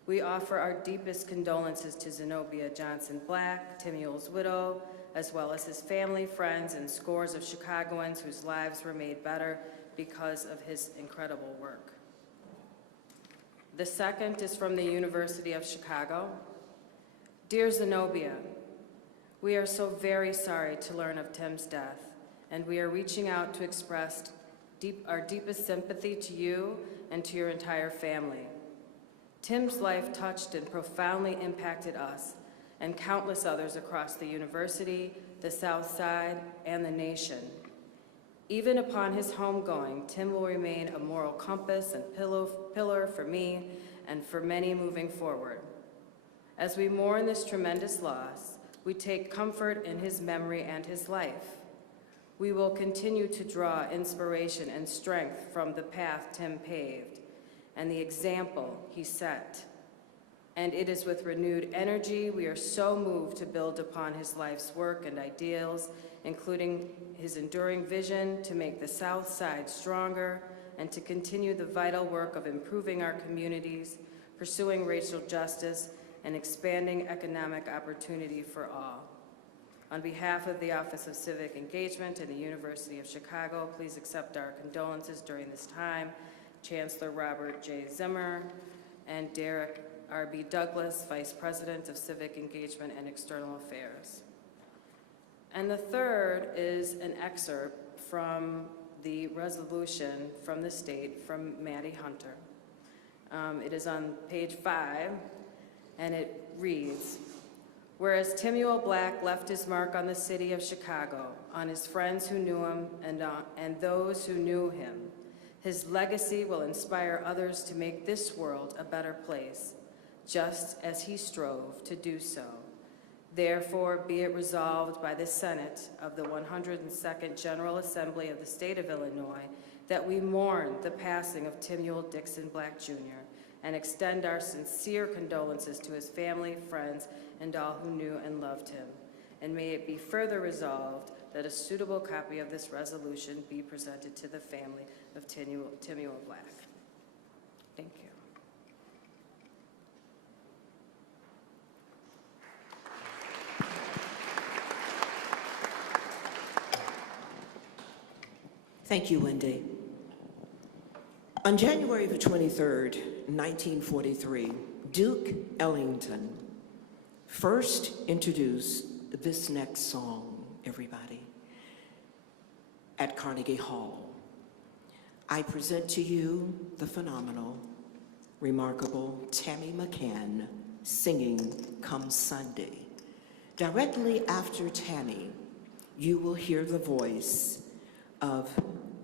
We offer our deepest condolences to Zenobia Johnson Black, Timuel's widow, as well as his family, friends, and scores of Chicagoans whose lives were made better because of his incredible work. The second is from the University of Chicago. Dear Zenobia, we are so very sorry to learn of Tim's death, and we are reaching out to express our deepest sympathy to you and to your entire family. Tim's life touched and profoundly impacted us and countless others across the university, the South Side, and the nation. Even upon his homegoing, Tim will remain a moral compass and pillar for me and for many moving forward. As we mourn this tremendous loss, we take comfort in his memory and his life. We will continue to draw inspiration and strength from the path Tim paved and the example he set. And it is with renewed energy we are so moved to build upon his life's work and ideals, including his enduring vision to make the South Side stronger and to continue the vital work of improving our communities, pursuing racial justice, and expanding economic opportunity for all. On behalf of the Office of Civic Engagement and the University of Chicago, please accept our condolences during this time. Chancellor Robert J. Zimmer and Derek R.B. Douglas, Vice President of Civic Engagement and External Affairs. And the third is an excerpt from the resolution from the state from Maddie Hunter. It is on page 5, and it reads, Whereas Timuel Black left his mark on the city of Chicago, on his friends who knew him and those who knew him, his legacy will inspire others to make this world a better place, just as he strove to do so. Therefore, be it resolved by the Senate of the 102nd General Assembly of the State of Illinois that we mourn the passing of Timuel Dixon Black, Jr., and extend our sincere condolences to his family, friends, and all who knew and loved him. And may it be further resolved that a suitable copy of this resolution be presented to the family of Timuel Black. Thank you. Thank you, Wendy. On January the 23rd, 1943, Duke Ellington first introduced this next song, everybody, at Carnegie Hall. I present to you the phenomenal, remarkable Tammy McCann singing Come Sunday. Directly after Tammy, you will hear the voice of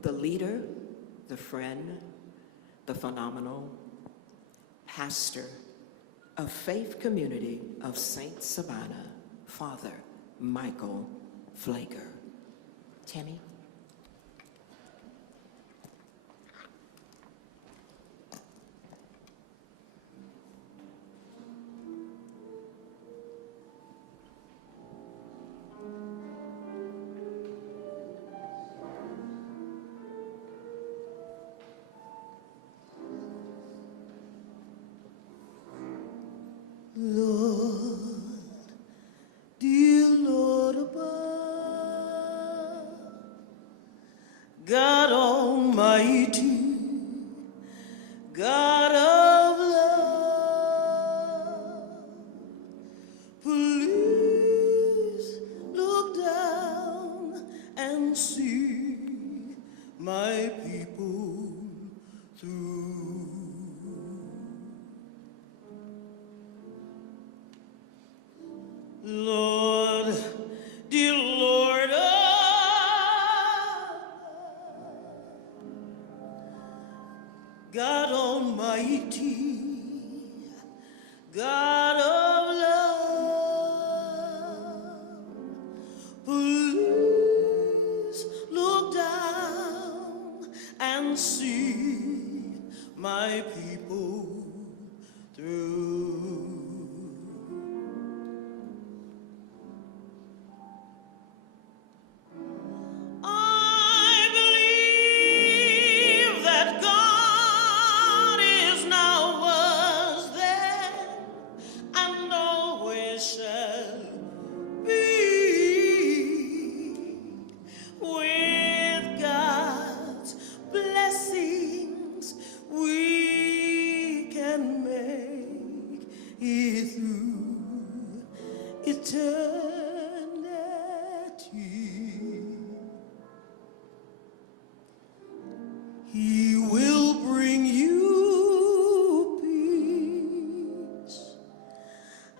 the leader, the friend, the phenomenal pastor of Faith Community of St. Savannah, Father Michael Pfleger. Tammy? Lord, dear Lord above, God Almighty, God of love, please look down and see my people through. Lord, dear Lord, God Almighty, God of love, please look down and see my people through. He will bring you peace,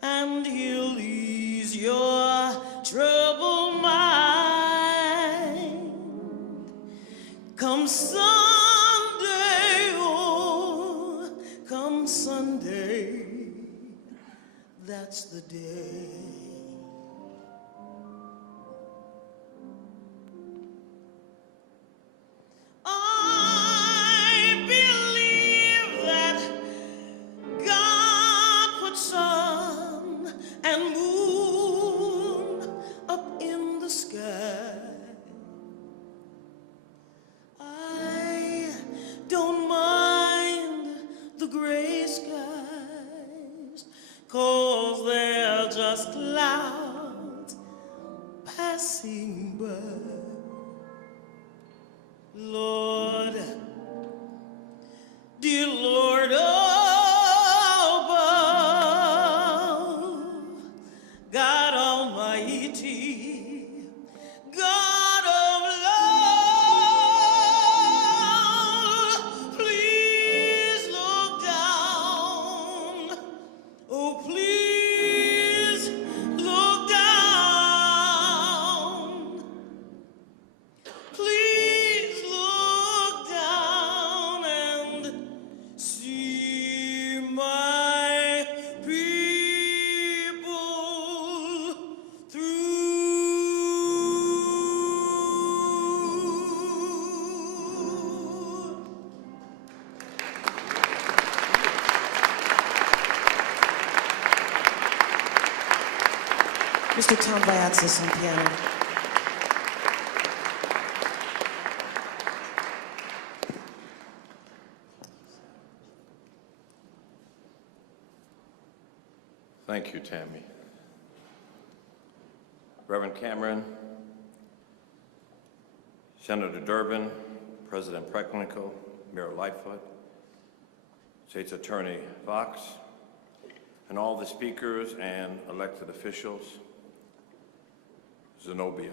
and he'll ease your troubled mind. Come Sunday, oh, come Sunday, that's the day. Clouds passing by. Lord, dear Lord above, God Almighty, God of love, please look down, oh please look Mr. Tom Biatsis on piano. Thank you, Tammy. Reverend Cameron, Senator Durbin, President Preckwinkle, Mayor Lightfoot, State's Attorney Fox, and all the speakers and elected officials, Zenobia,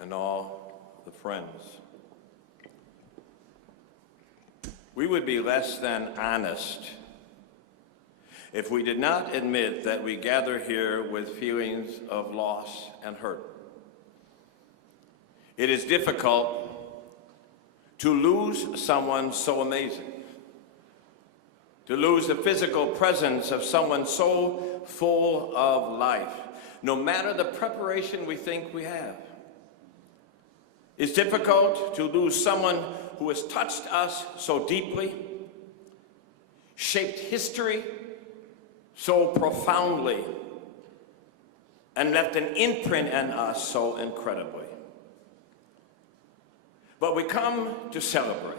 and all the friends. We would be less than honest if we did not admit that we gather here with feelings of loss and hurt. It is difficult to lose someone so amazing, to lose the physical presence of someone so full of life, no matter the preparation we think we have. It's difficult to lose someone who has touched us so deeply, shaped history so profoundly, and left an imprint on us so incredibly. But we come to celebrate.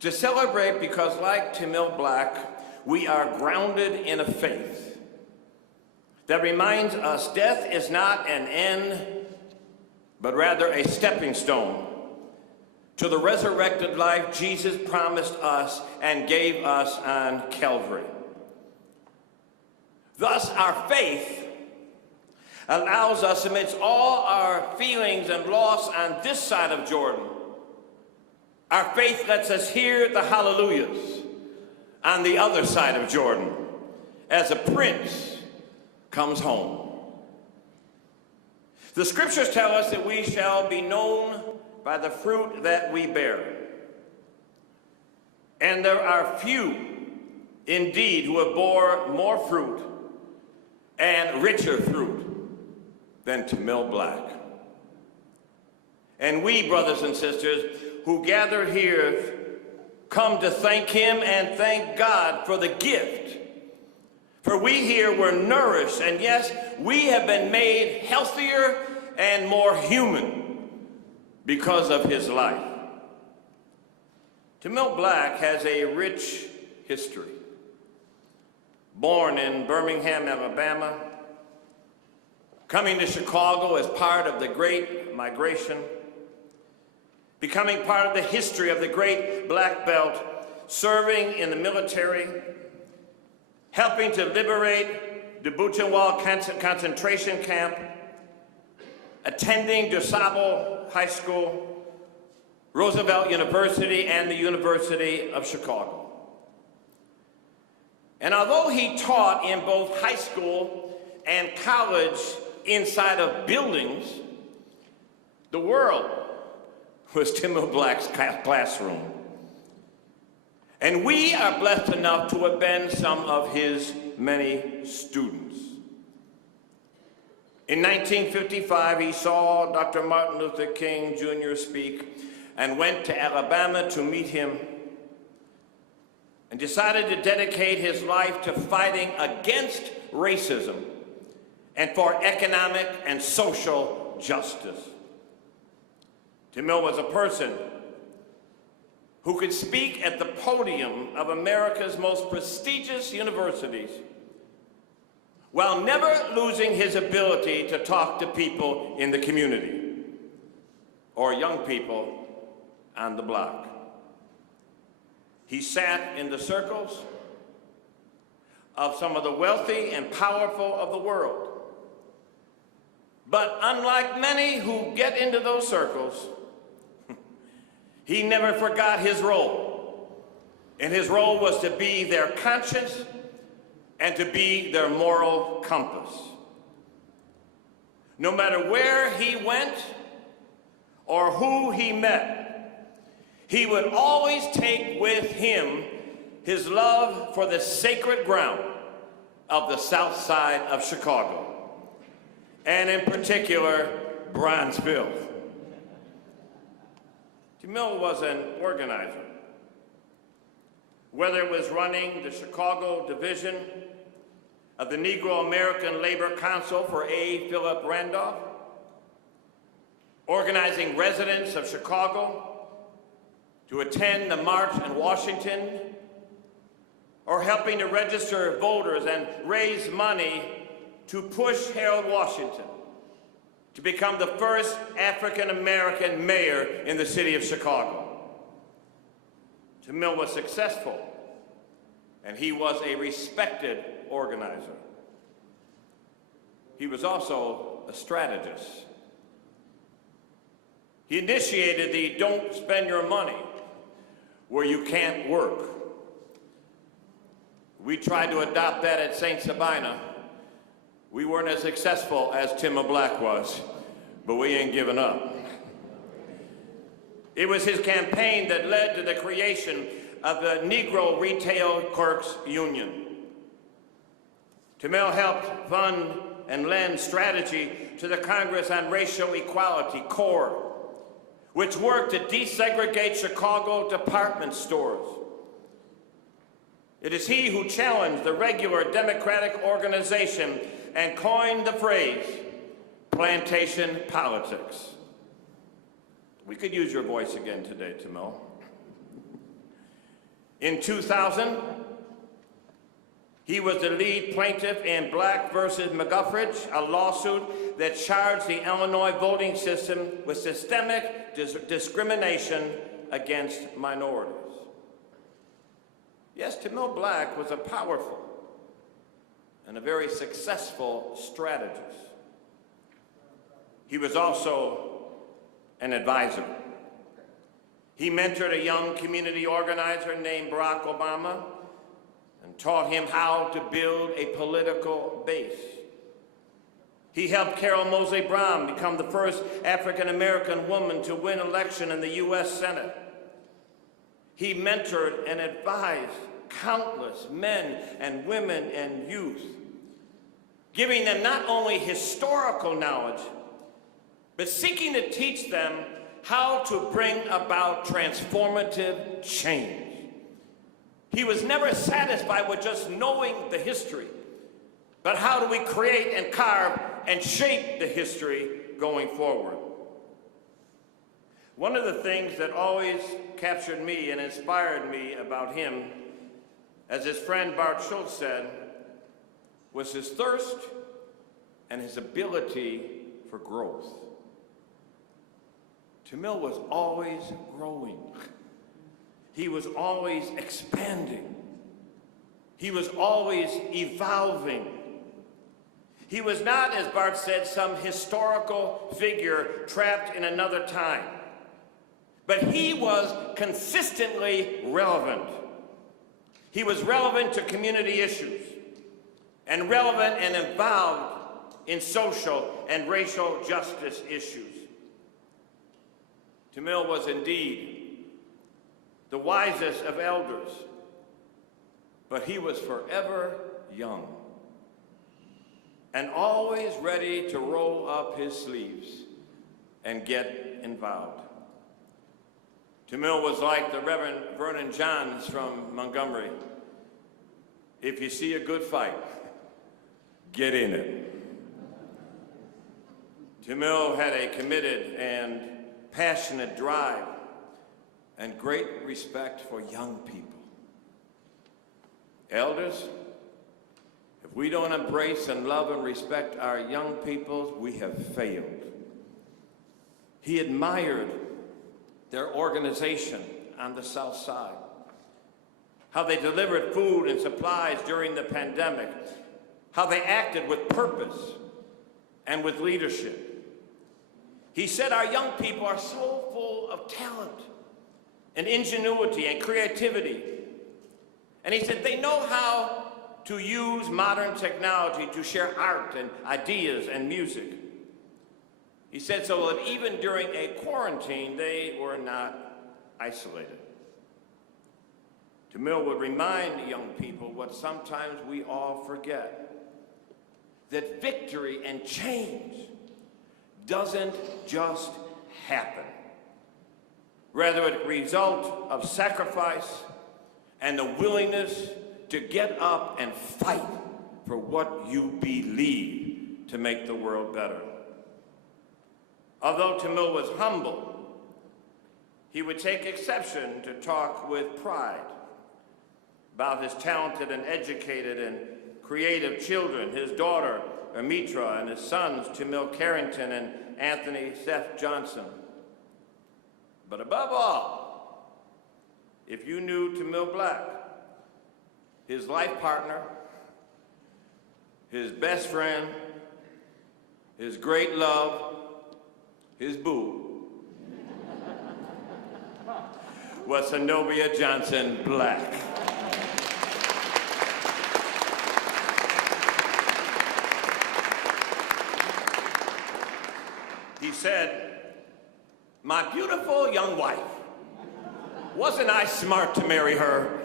To celebrate because, like Timuel Black, we are grounded in a faith that reminds us death is not an end, but rather a stepping stone to the resurrected life Jesus promised us and gave us on Calvary. Thus, our faith allows us, amidst all our feelings and loss on this side of Jordan, our faith lets us hear the hallelujahs on the other side of Jordan as a prince comes home. The scriptures tell us that we shall be known by the fruit that we bear. And there are few, indeed, who have bore more fruit and richer fruit than Timuel Black. And we, brothers and sisters, who gather here, come to thank him and thank God for the gift. For we here were nourished, and yes, we have been made healthier and more human because of his life. Timuel Black has a rich history. Born in Birmingham, Alabama, coming to Chicago as part of the Great Migration, becoming part of the history of the Great Black Belt, serving in the military, helping to liberate the Buchenwald concentration camp, attending DuSable High School, Roosevelt University, and the University of Chicago. And although he taught in both high school and college inside of buildings, the world was Timuel Black's classroom. And we are blessed enough to have been some of his many students. In 1955, he saw Dr. Martin Luther King Jr. speak and went to Alabama to meet him and decided to dedicate his life to fighting against racism and for economic and social justice. Timuel was a person who could speak at the podium of America's most prestigious universities while never losing his ability to talk to people in the community or young people on the block. He sat in the circles of some of the wealthy and powerful of the world. But unlike many who get into those circles, he never forgot his role. And his role was to be their conscience and to be their moral compass. No matter where he went or who he met, he would always take with him his love for the sacred ground of the south side of Chicago, and in particular, Bronzeville. Timuel was an organizer. Whether it was running the Chicago division of the Negro American Labor Council for A. Philip Randolph, organizing residents of Chicago to attend the March in Washington, or helping to register voters and raise money to push Harold Washington to become the first African-American mayor in the city of Chicago. Timuel was successful, and he was a respected organizer. He was also a strategist. He initiated the "don't spend your money where you can't work." We tried to adopt that at St. Sabina. We weren't as successful as Timuel Black was, but we ain't giving up. It was his campaign that led to the creation of the Negro Retail Clerks Union. Timuel helped fund and lend strategy to the Congress on Racial Equality, CORE, which worked to desegregate Chicago department stores. It is he who challenged the regular Democratic organization and coined the phrase, plantation politics. We could use your voice again today, Timuel. In 2000, he was the lead plaintiff in Black versus McGuffridge, a lawsuit that charged the Illinois voting system with systemic discrimination against minorities. Yes, Timuel Black was a powerful and a very successful strategist. He was also an advisor. He mentored a young community organizer named Barack Obama and taught him how to build a political base. He helped Carol Moseley Braun become the first African-American woman to win election in the U.S. Senate. He mentored and advised countless men and women and youth, giving them not only historical knowledge, but seeking to teach them how to bring about transformative change. He was never satisfied with just knowing the history, but how do we create and carve and shape the history going forward? One of the things that always captured me and inspired me about him, as his friend Bart Schultz said, was his thirst and his ability for growth. Timuel was always growing. He was always expanding. He was always evolving. He was not, as Bart said, some historical figure trapped in another time, but he was consistently relevant. He was relevant to community issues and relevant and involved in social and racial justice issues. Timuel was indeed the wisest of elders, but he was forever young and always ready to roll up his sleeves and get involved. Timuel was like the Reverend Vernon Johns from Montgomery. If you see a good fight, get in it. Timuel had a committed and passionate drive and great respect for young people. Elders, if we don't embrace and love and respect our young people, we have failed. He admired their organization on the South Side, how they delivered food and supplies during the pandemic, how they acted with purpose and with leadership. He said our young people are so full of talent and ingenuity and creativity. And he said they know how to use modern technology to share art and ideas and music. He said so that even during a quarantine, they were not isolated. Timuel would remind young people what sometimes we all forget, that victory and change doesn't just happen. Rather, it result of sacrifice and the willingness to get up and fight for what you believe to make the world better. Although Timuel was humble, he would take exception to talk with pride about his talented and educated and creative children, his daughter, Amitra, and his sons, Timuel Carrington and Anthony Seth Johnson. But above all, if you knew Timuel Black, his life partner, his best friend, his great love, his boo, was Zenobia Johnson Black. He said, "My beautiful young wife, wasn't I smart to marry her?"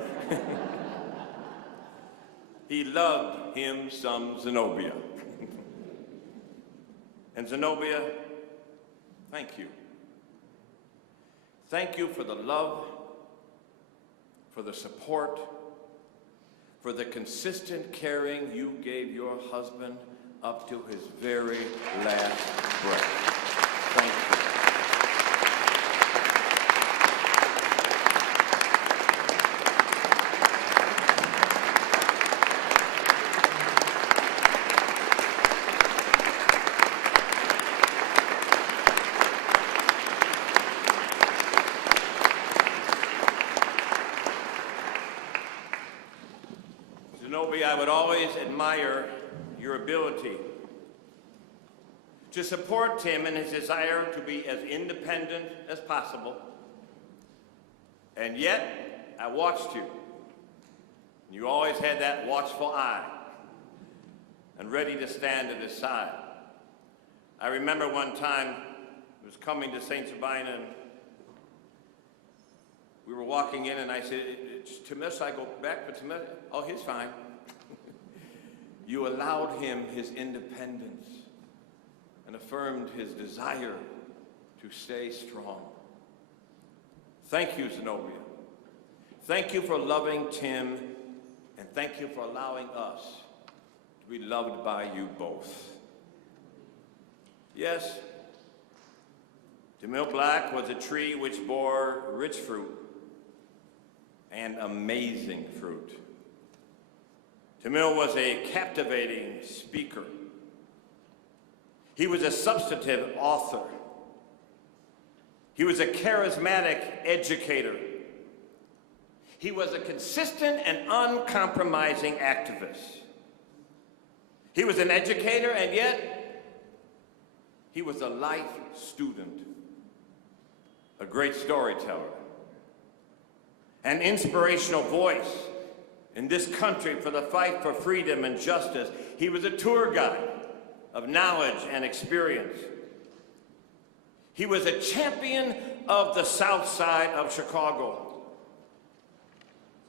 He loved him some Zenobia. And Zenobia, thank you. Thank you for the love, for the support, for the consistent caring you gave your husband up to his very last breath. Thank you. Zenobia, I would always admire your ability to support Tim in his desire to be as independent as possible. And yet, I watched you. You always had that watchful eye and ready to stand at his side. I remember one time I was coming to St. Sabina and we were walking in and I said, "Timuel, I go back for Timuel." "Oh, he's fine." You allowed him his independence and affirmed his desire to stay strong. Thank you, Zenobia. Thank you for loving Tim, and thank you for allowing us to be loved by you both. Yes, Timuel Black was a tree which bore rich fruit and amazing fruit. Timuel was a captivating speaker. He was a substantive author. He was a charismatic educator. He was a consistent and uncompromising activist. He was an educator, and yet he was a life student, a great storyteller, an inspirational voice in this country for the fight for freedom and justice. He was a tour guide of knowledge and experience. He was a champion of the South Side of Chicago.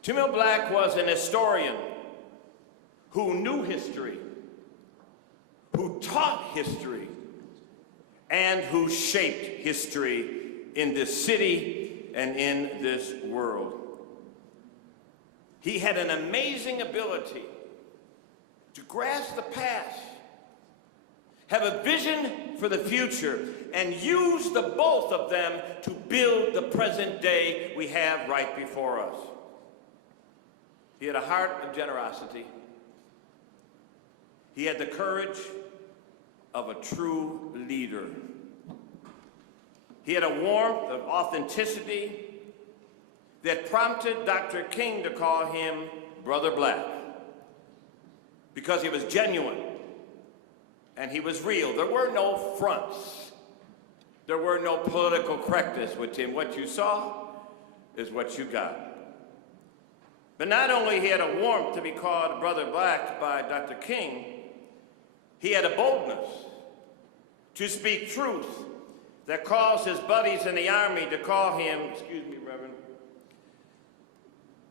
Timuel Black was an historian who knew history, who taught history, and who shaped history in this city and in this world. He had an amazing ability to grasp the past, have a vision for the future, and use the both of them to build the present day we have right before us. He had a heart of generosity. He had the courage of a true leader. He had a warmth of authenticity that prompted Dr. King to call him Brother Black, because he was genuine and he was real. There were no fronts. There were no political correctness with him. What you saw is what you got. But not only he had a warmth to be called Brother Black by Dr. King, he had a boldness to speak truth that caused his buddies in the Army to call him, excuse me, Reverend,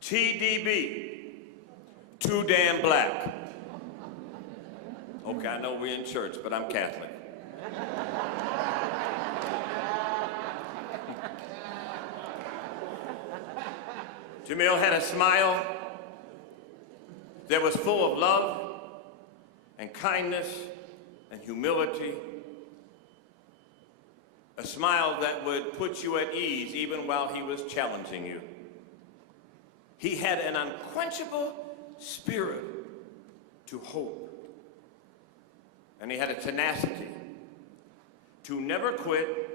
TDB, too damn black. Okay, I know we're in church, but I'm Catholic. Timuel had a smile that was full of love and kindness and humility, a smile that would put you at ease even while he was challenging you. He had an unquenchable spirit to hope, and he had a tenacity to never quit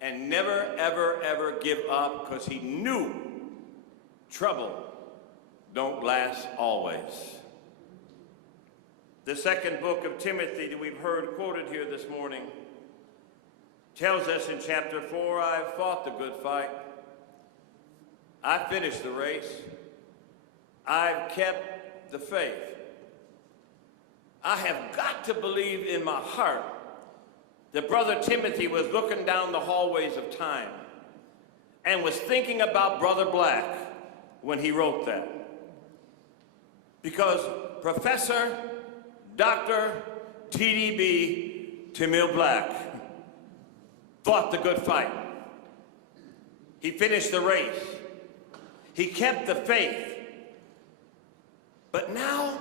and never, ever, ever give up, because he knew trouble don't last always. The second book of Timothy that we've heard quoted here this morning tells us in chapter 4, I have fought the good fight. I finished the race. I've kept the faith. I have got to believe in my heart that Brother Timothy was looking down the hallways of time and was thinking about Brother Black when he wrote that. Because Professor Dr. TDB Timuel Black fought the good fight. He finished the race. He kept the faith. But now,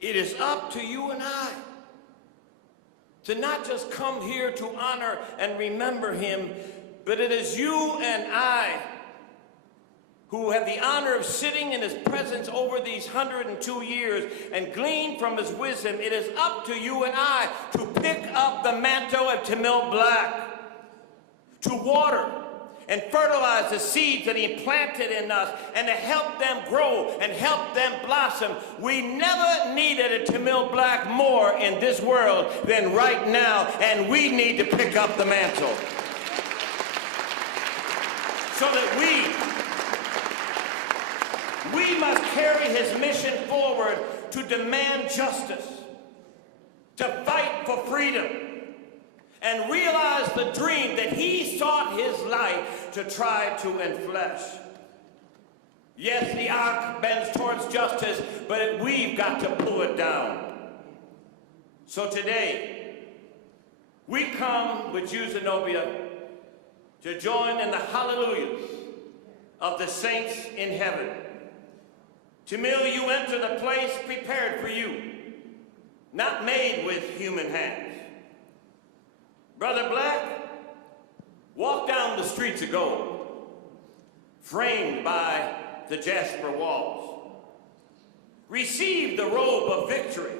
it is up to you and I to not just come here to honor and remember him, but it is you and I who have the honor of sitting in his presence over these 102 years and glean from his wisdom. It is up to you and I to pick up the mantle of Timuel Black, to water and fertilize the seeds that he planted in us, and to help them grow and help them blossom. We never needed a Timuel Black more in this world than right now, and we need to pick up the mantle so that we must carry his mission forward to demand justice, to fight for freedom, and realize the dream that he sought his life to try to enflesh. Yes, the arc bends towards justice, but we've got to pull it down. So today, we come with you, Zenobia, to join in the hallelujahs of the saints in heaven. Timuel, you enter the place prepared for you, not made with human hands. Brother Black, walk down the streets of gold, framed by the jasper walls. Receive the robe of victory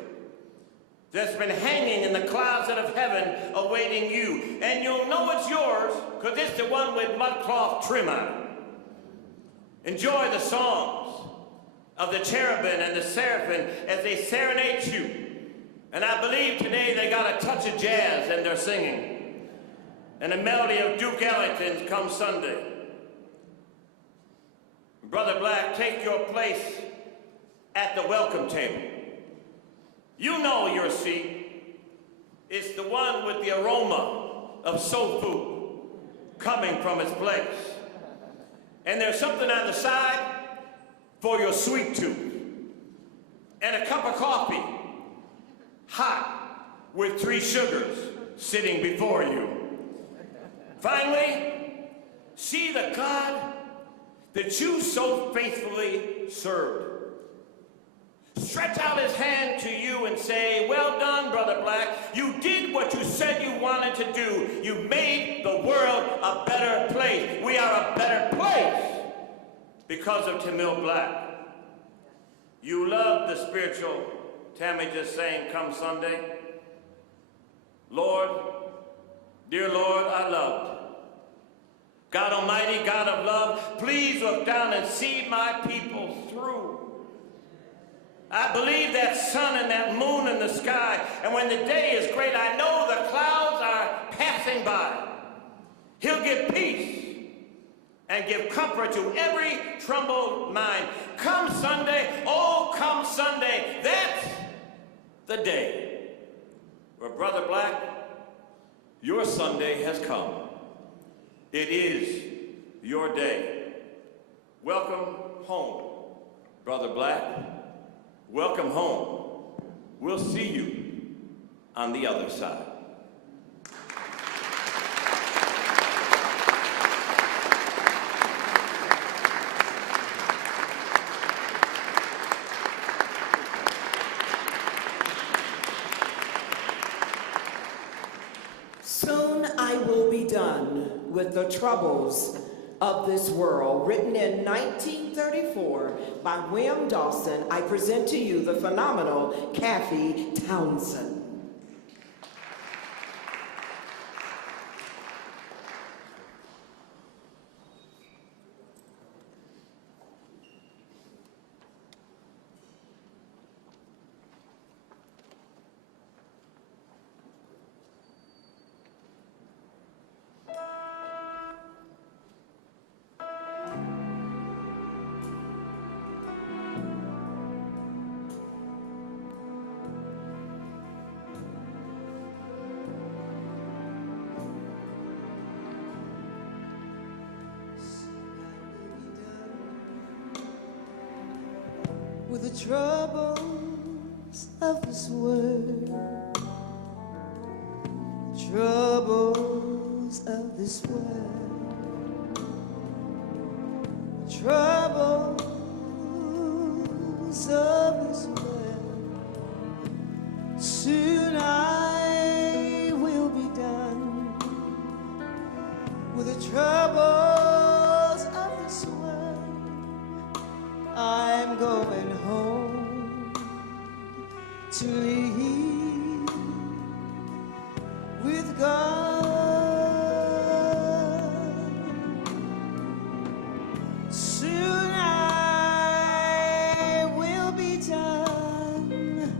that's been hanging in the closet of heaven awaiting you. And you'll know it's yours because it's the one with mudcloth trim on it. Enjoy the songs of the cherubim and the seraphim as they serenade you. And I believe today they got a touch of jazz in their singing. And the melody of Duke Ellington's Come Sunday. Brother Black, take your place at the welcome table. You know your seat. It's the one with the aroma of soul food coming from its place. And there's something on the side for your sweet tooth. And a cup of coffee, hot, with 3 sugars sitting before you. Finally, see the God that you so faithfully served stretch out his hand to you and say, well done, Brother Black. You did what you said you wanted to do. You made the world a better place. We are a better place because of Timuel Black. You love the spiritual, Tammy just saying, Come Sunday. Lord, dear Lord, I loved. God Almighty, God of love, please look down and see my people through. I believe that sun and that moon in the sky, and when the day is great, I know the clouds are passing by. He'll give peace and give comfort to every troubled mind. Come Sunday, oh come Sunday, that's the day where Brother Black, your Sunday has come. It is your day. Welcome home, Brother Black. Welcome home. We'll see you on the other side. with the troubles of this world, written in 1934 by William Dawson, I present to you the phenomenal Kathy Townsend. With the troubles of this world, troubles of this world, troubles of this world, soon I will be done with the troubles of this world. I'm going home to leave with God. Soon I will be done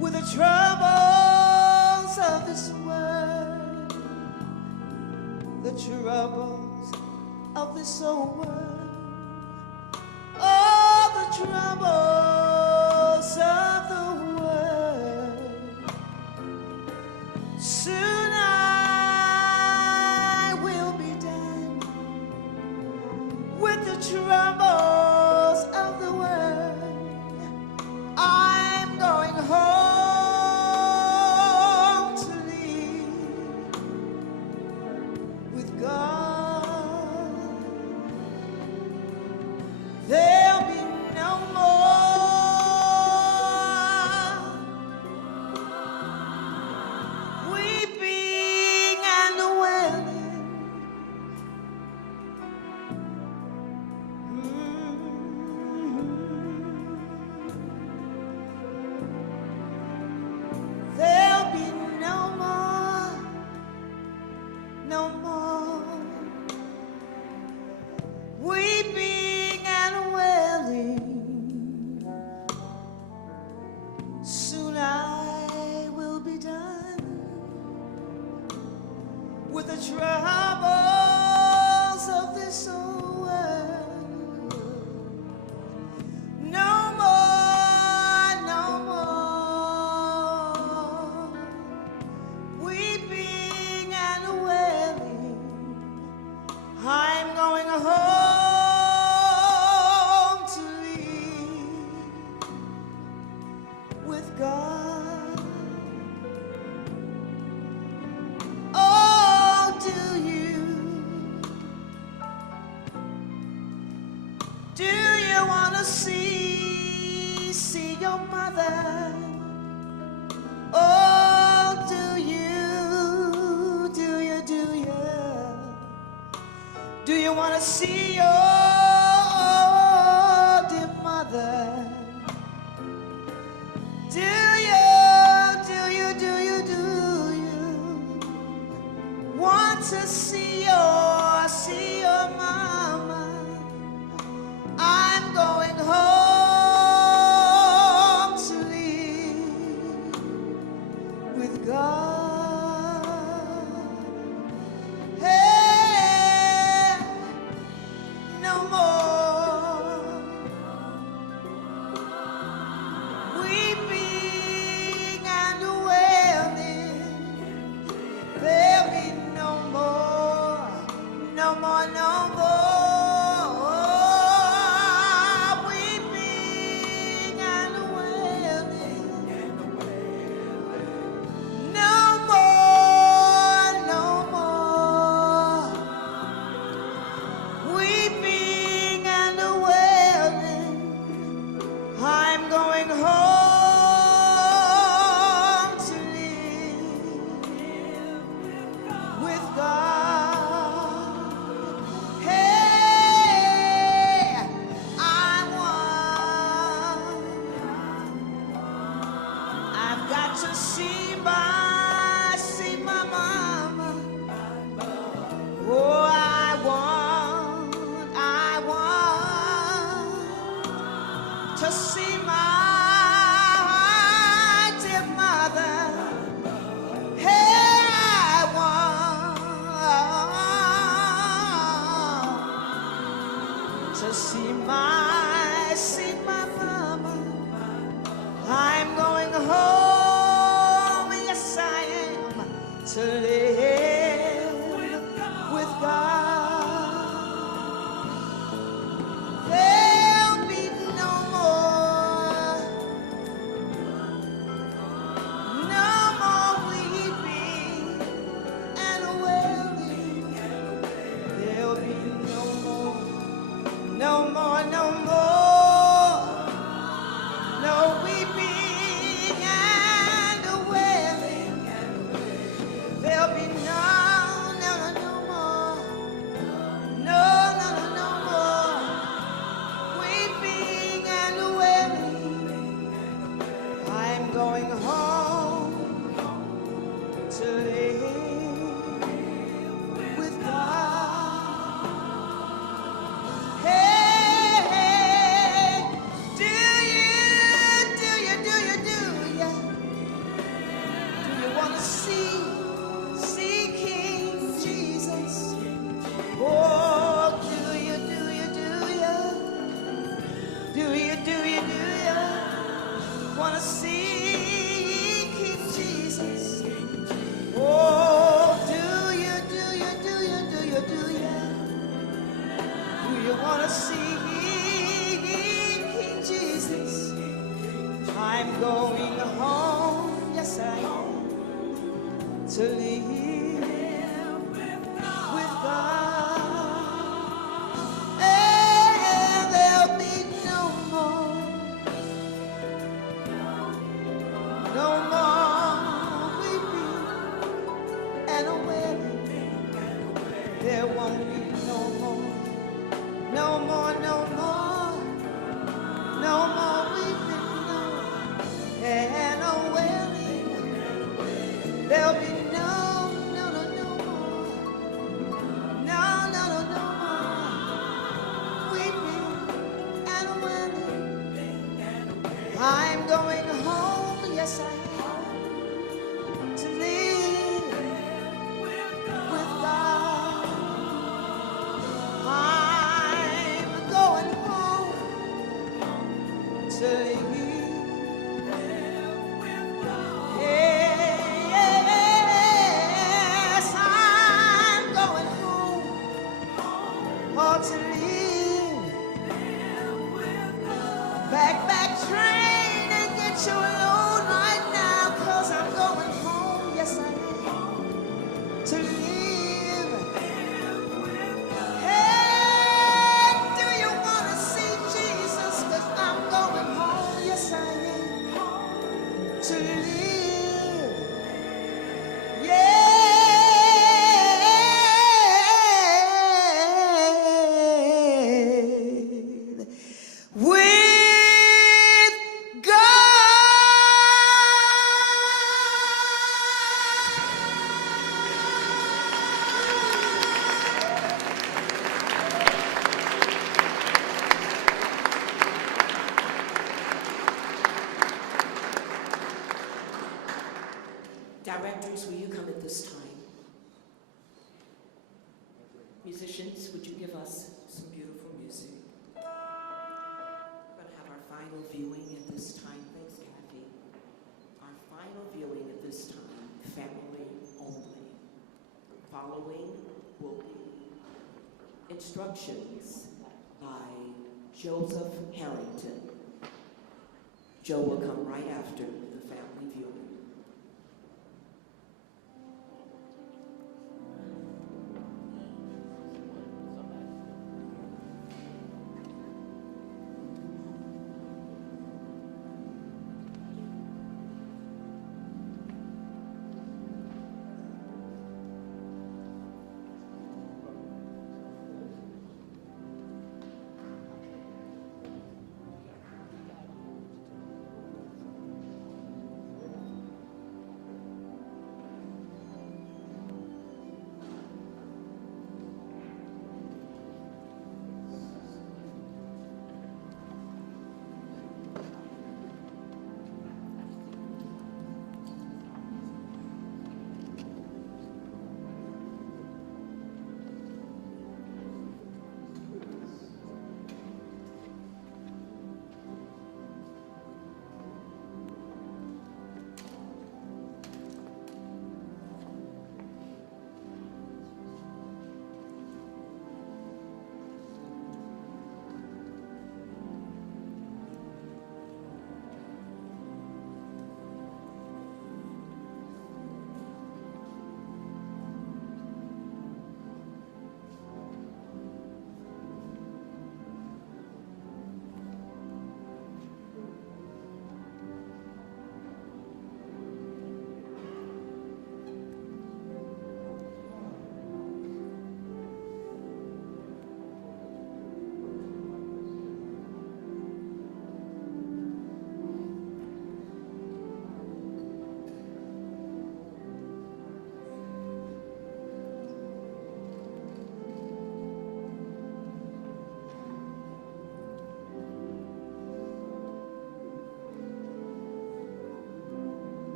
with the troubles of this world, the troubles of this old world. All the troubles of the world. Soon I will be done with the troubles of the world. I'm going home to live with God. There'll be no more weeping and wailing. There'll be no more weeping and wailing. Soon I will be done with the troubles of this old world. No more weeping and wailing. I'm going home to live with God. Oh, do you want to see your mother? Oh, do you want to see your dear mother? Do you want to see your mama? I'm going home to live with God. Hey, to see my dear mother. Hey, I want to see my mama. I'm going home, yes I am, to live with God. There'll be no more weeping and wailing. There'll be no more, no more, no more, no weeping and wailing. There'll be no more, no more weeping and wailing. I'm going home to live with God. Hey, do you want to see King Jesus? Oh, do you want to see King Jesus? Oh, do you want to see King Jesus? I'm going home, yes I am, to live with God. And there'll be no more weeping and wailing. There won't be no more weeping and wailing. There'll be no more weeping and wailing. I'm going home, yes I am, to live with God. I'm going home to live with God. Yes, I'm going home to live. Back train and get you alone right now, 'cause I'm going home, yes I am, to live. Hey, do you want to see Jesus? 'Cause I'm going home, yes I am, to live. Yeah. With Directors, will you come at this time? Musicians, would you give us some beautiful music? We're going to have our final viewing at this time. Thanks, Kathy. Our final viewing at this time, family only. Following will be instructions by Joseph Harrington. Joe will come right after the family viewing.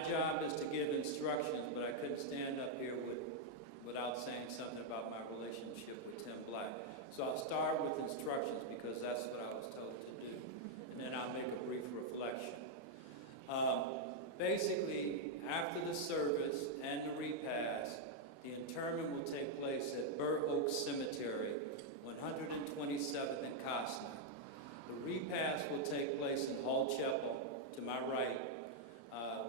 My job is to give instructions, but I couldn't stand up here without saying something about my relationship with Tim Black. So I'll start with instructions because that's what I was told to do, and then I'll make a brief reflection. Basically, after the service and the repast, the interment will take place at Burroughs Cemetery, 127th and Costner. The repast will take place in Hall Chapel, to my right.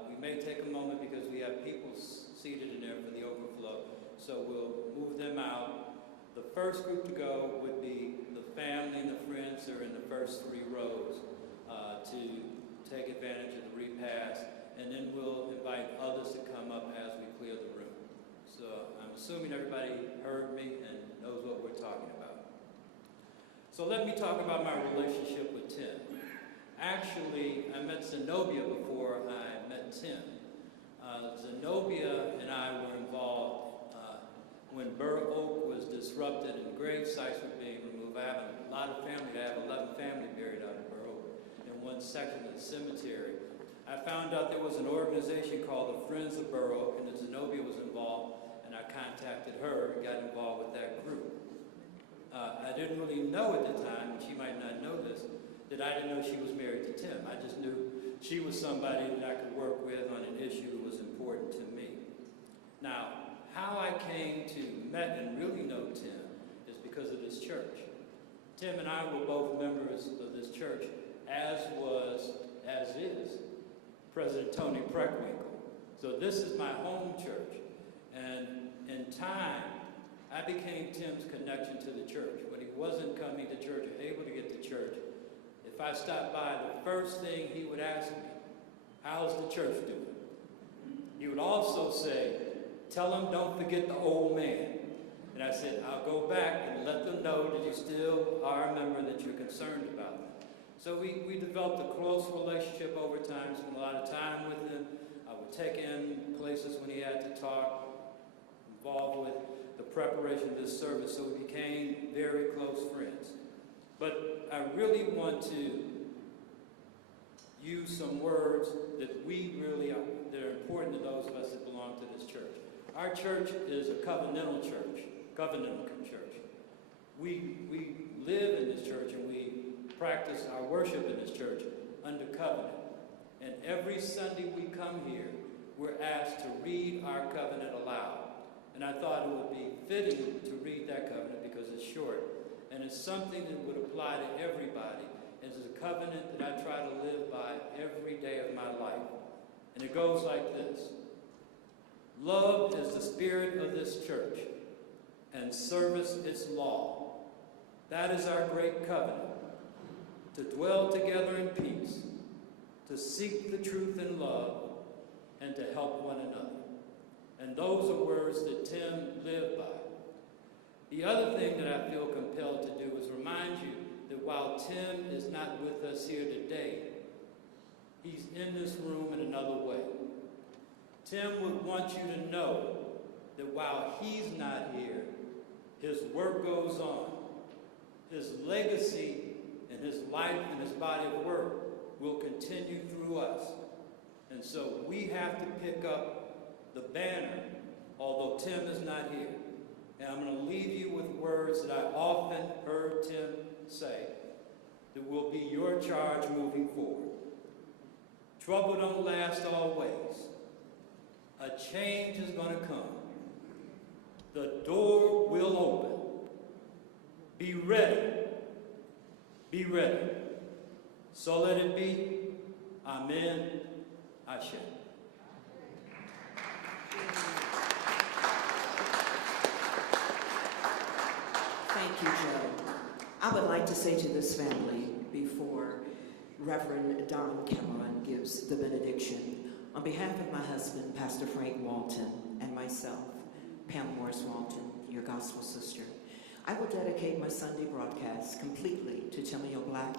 We may take a moment because we have people seated in there for the overflow, so we'll move them out. The first group to go would be the family and the friends that are in the first 3 rows to take advantage of the repast, and then we'll invite others to come up as we clear the room. So I'm assuming everybody heard me and knows what we're talking about. So let me talk about my relationship with Tim. Actually, I met Zenobia before I met Tim. Zenobia and I were involved when Burroughs was disrupted and grave sites were being removed. I have a lot of family. I have 11 family buried out in Burroughs in one section of the cemetery. I found out there was an organization called the Friends of Burroughs, and that Zenobia was involved, and I contacted her and got involved with that group. I didn't really know at the time, and she might not know this, that I didn't know she was married to Tim. I just knew she was somebody that I could work with on an issue that was important to me. Now, how I came to met and really know Tim is because of this church. Tim and I were both members of this church, as is President Tony Preckwinkle. So this is my home church. And in time, I became Tim's connection to the church. When he wasn't coming to church or able to get to church, if I stopped by, the first thing he would ask me, how's the church doing? He would also say, tell them don't forget the old man. And I said, I'll go back and let them know that you still are a member, that you're concerned about them. So we developed a close relationship over time, spent a lot of time with him. I would take him places when he had to talk, involved with the preparation of this service, so we became very close friends. But I really want to use some words that that are important to those of us that belong to this church. Our church is a covenantal church. We live in this church and we practice our worship in this church under covenant. And every Sunday we come here, we're asked to read our covenant aloud. And I thought it would be fitting to read that covenant because it's short. And it's something that would apply to everybody. It's a covenant that I try to live by every day of my life. And it goes like this. Love is the spirit of this church, and service its law. That is our great covenant, to dwell together in peace, to seek the truth in love, and to help one another. And those are words that Tim lived by. The other thing that I feel compelled to do is remind you that while Tim is not with us here today, he's in this room in another way. Tim would want you to know that while he's not here, his work goes on. His legacy and his life and his body of work will continue through us. And so we have to pick up the banner, although Tim is not here. And I'm going to leave you with words that I often heard Tim say that will be your charge moving forward. Trouble don't last always. A change is going to come. The door will open. Be ready. Be ready. So let it be. Amen. Ashe. Thank you, Joe. I would like to say to this family before Reverend Don Cameron gives the benediction, on behalf of my husband, Pastor Frank Walton, and myself, Pam Morris Walton, your gospel sister, I will dedicate my Sunday broadcast completely to Timuel Black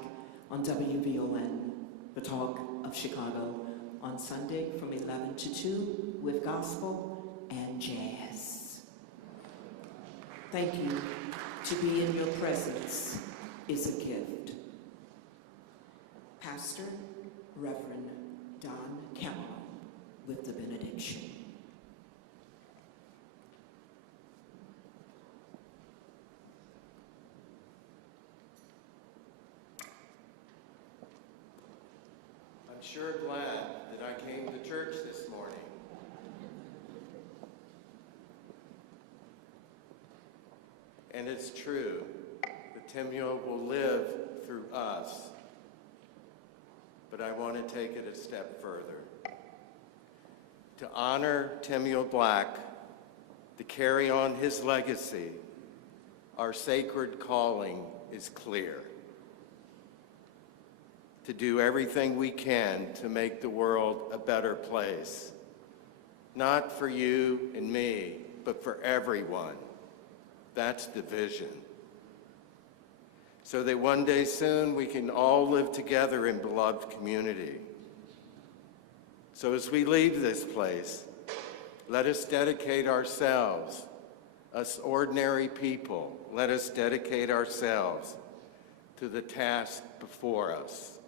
on WVON, the Talk of Chicago, on Sunday from 11 to 2 with gospel and jazz. Thank you. To be in your presence is a gift. Pastor Reverend Don Cameron. with the benediction. I'm sure glad that I came to church this morning. And it's true that Timuel will live through us. But I want to take it a step further. To honor Timuel Black, to carry on his legacy, our sacred calling is clear. To do everything we can to make the world a better place. Not for you and me, but for everyone. That's the vision. So that one day soon we can all live together in beloved community. So as we leave this place, let us dedicate ourselves, us ordinary people, let us dedicate ourselves to the task before us.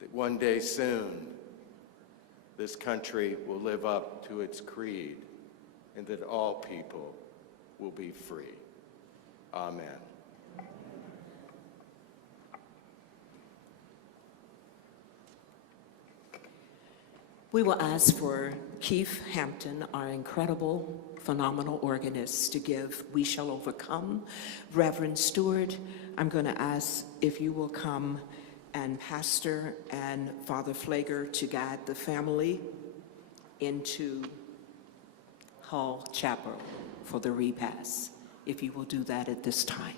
That one day soon, this country will live up to its creed and that all people will be free. Amen. We will ask for Keith Hampton, our incredible, phenomenal organist, to give We Shall Overcome. Reverend Stewart, I'm going to ask if you will come, and Pastor and Father Pfleger to guide the family into Hall Chapel for the repast, if you will do that at this time.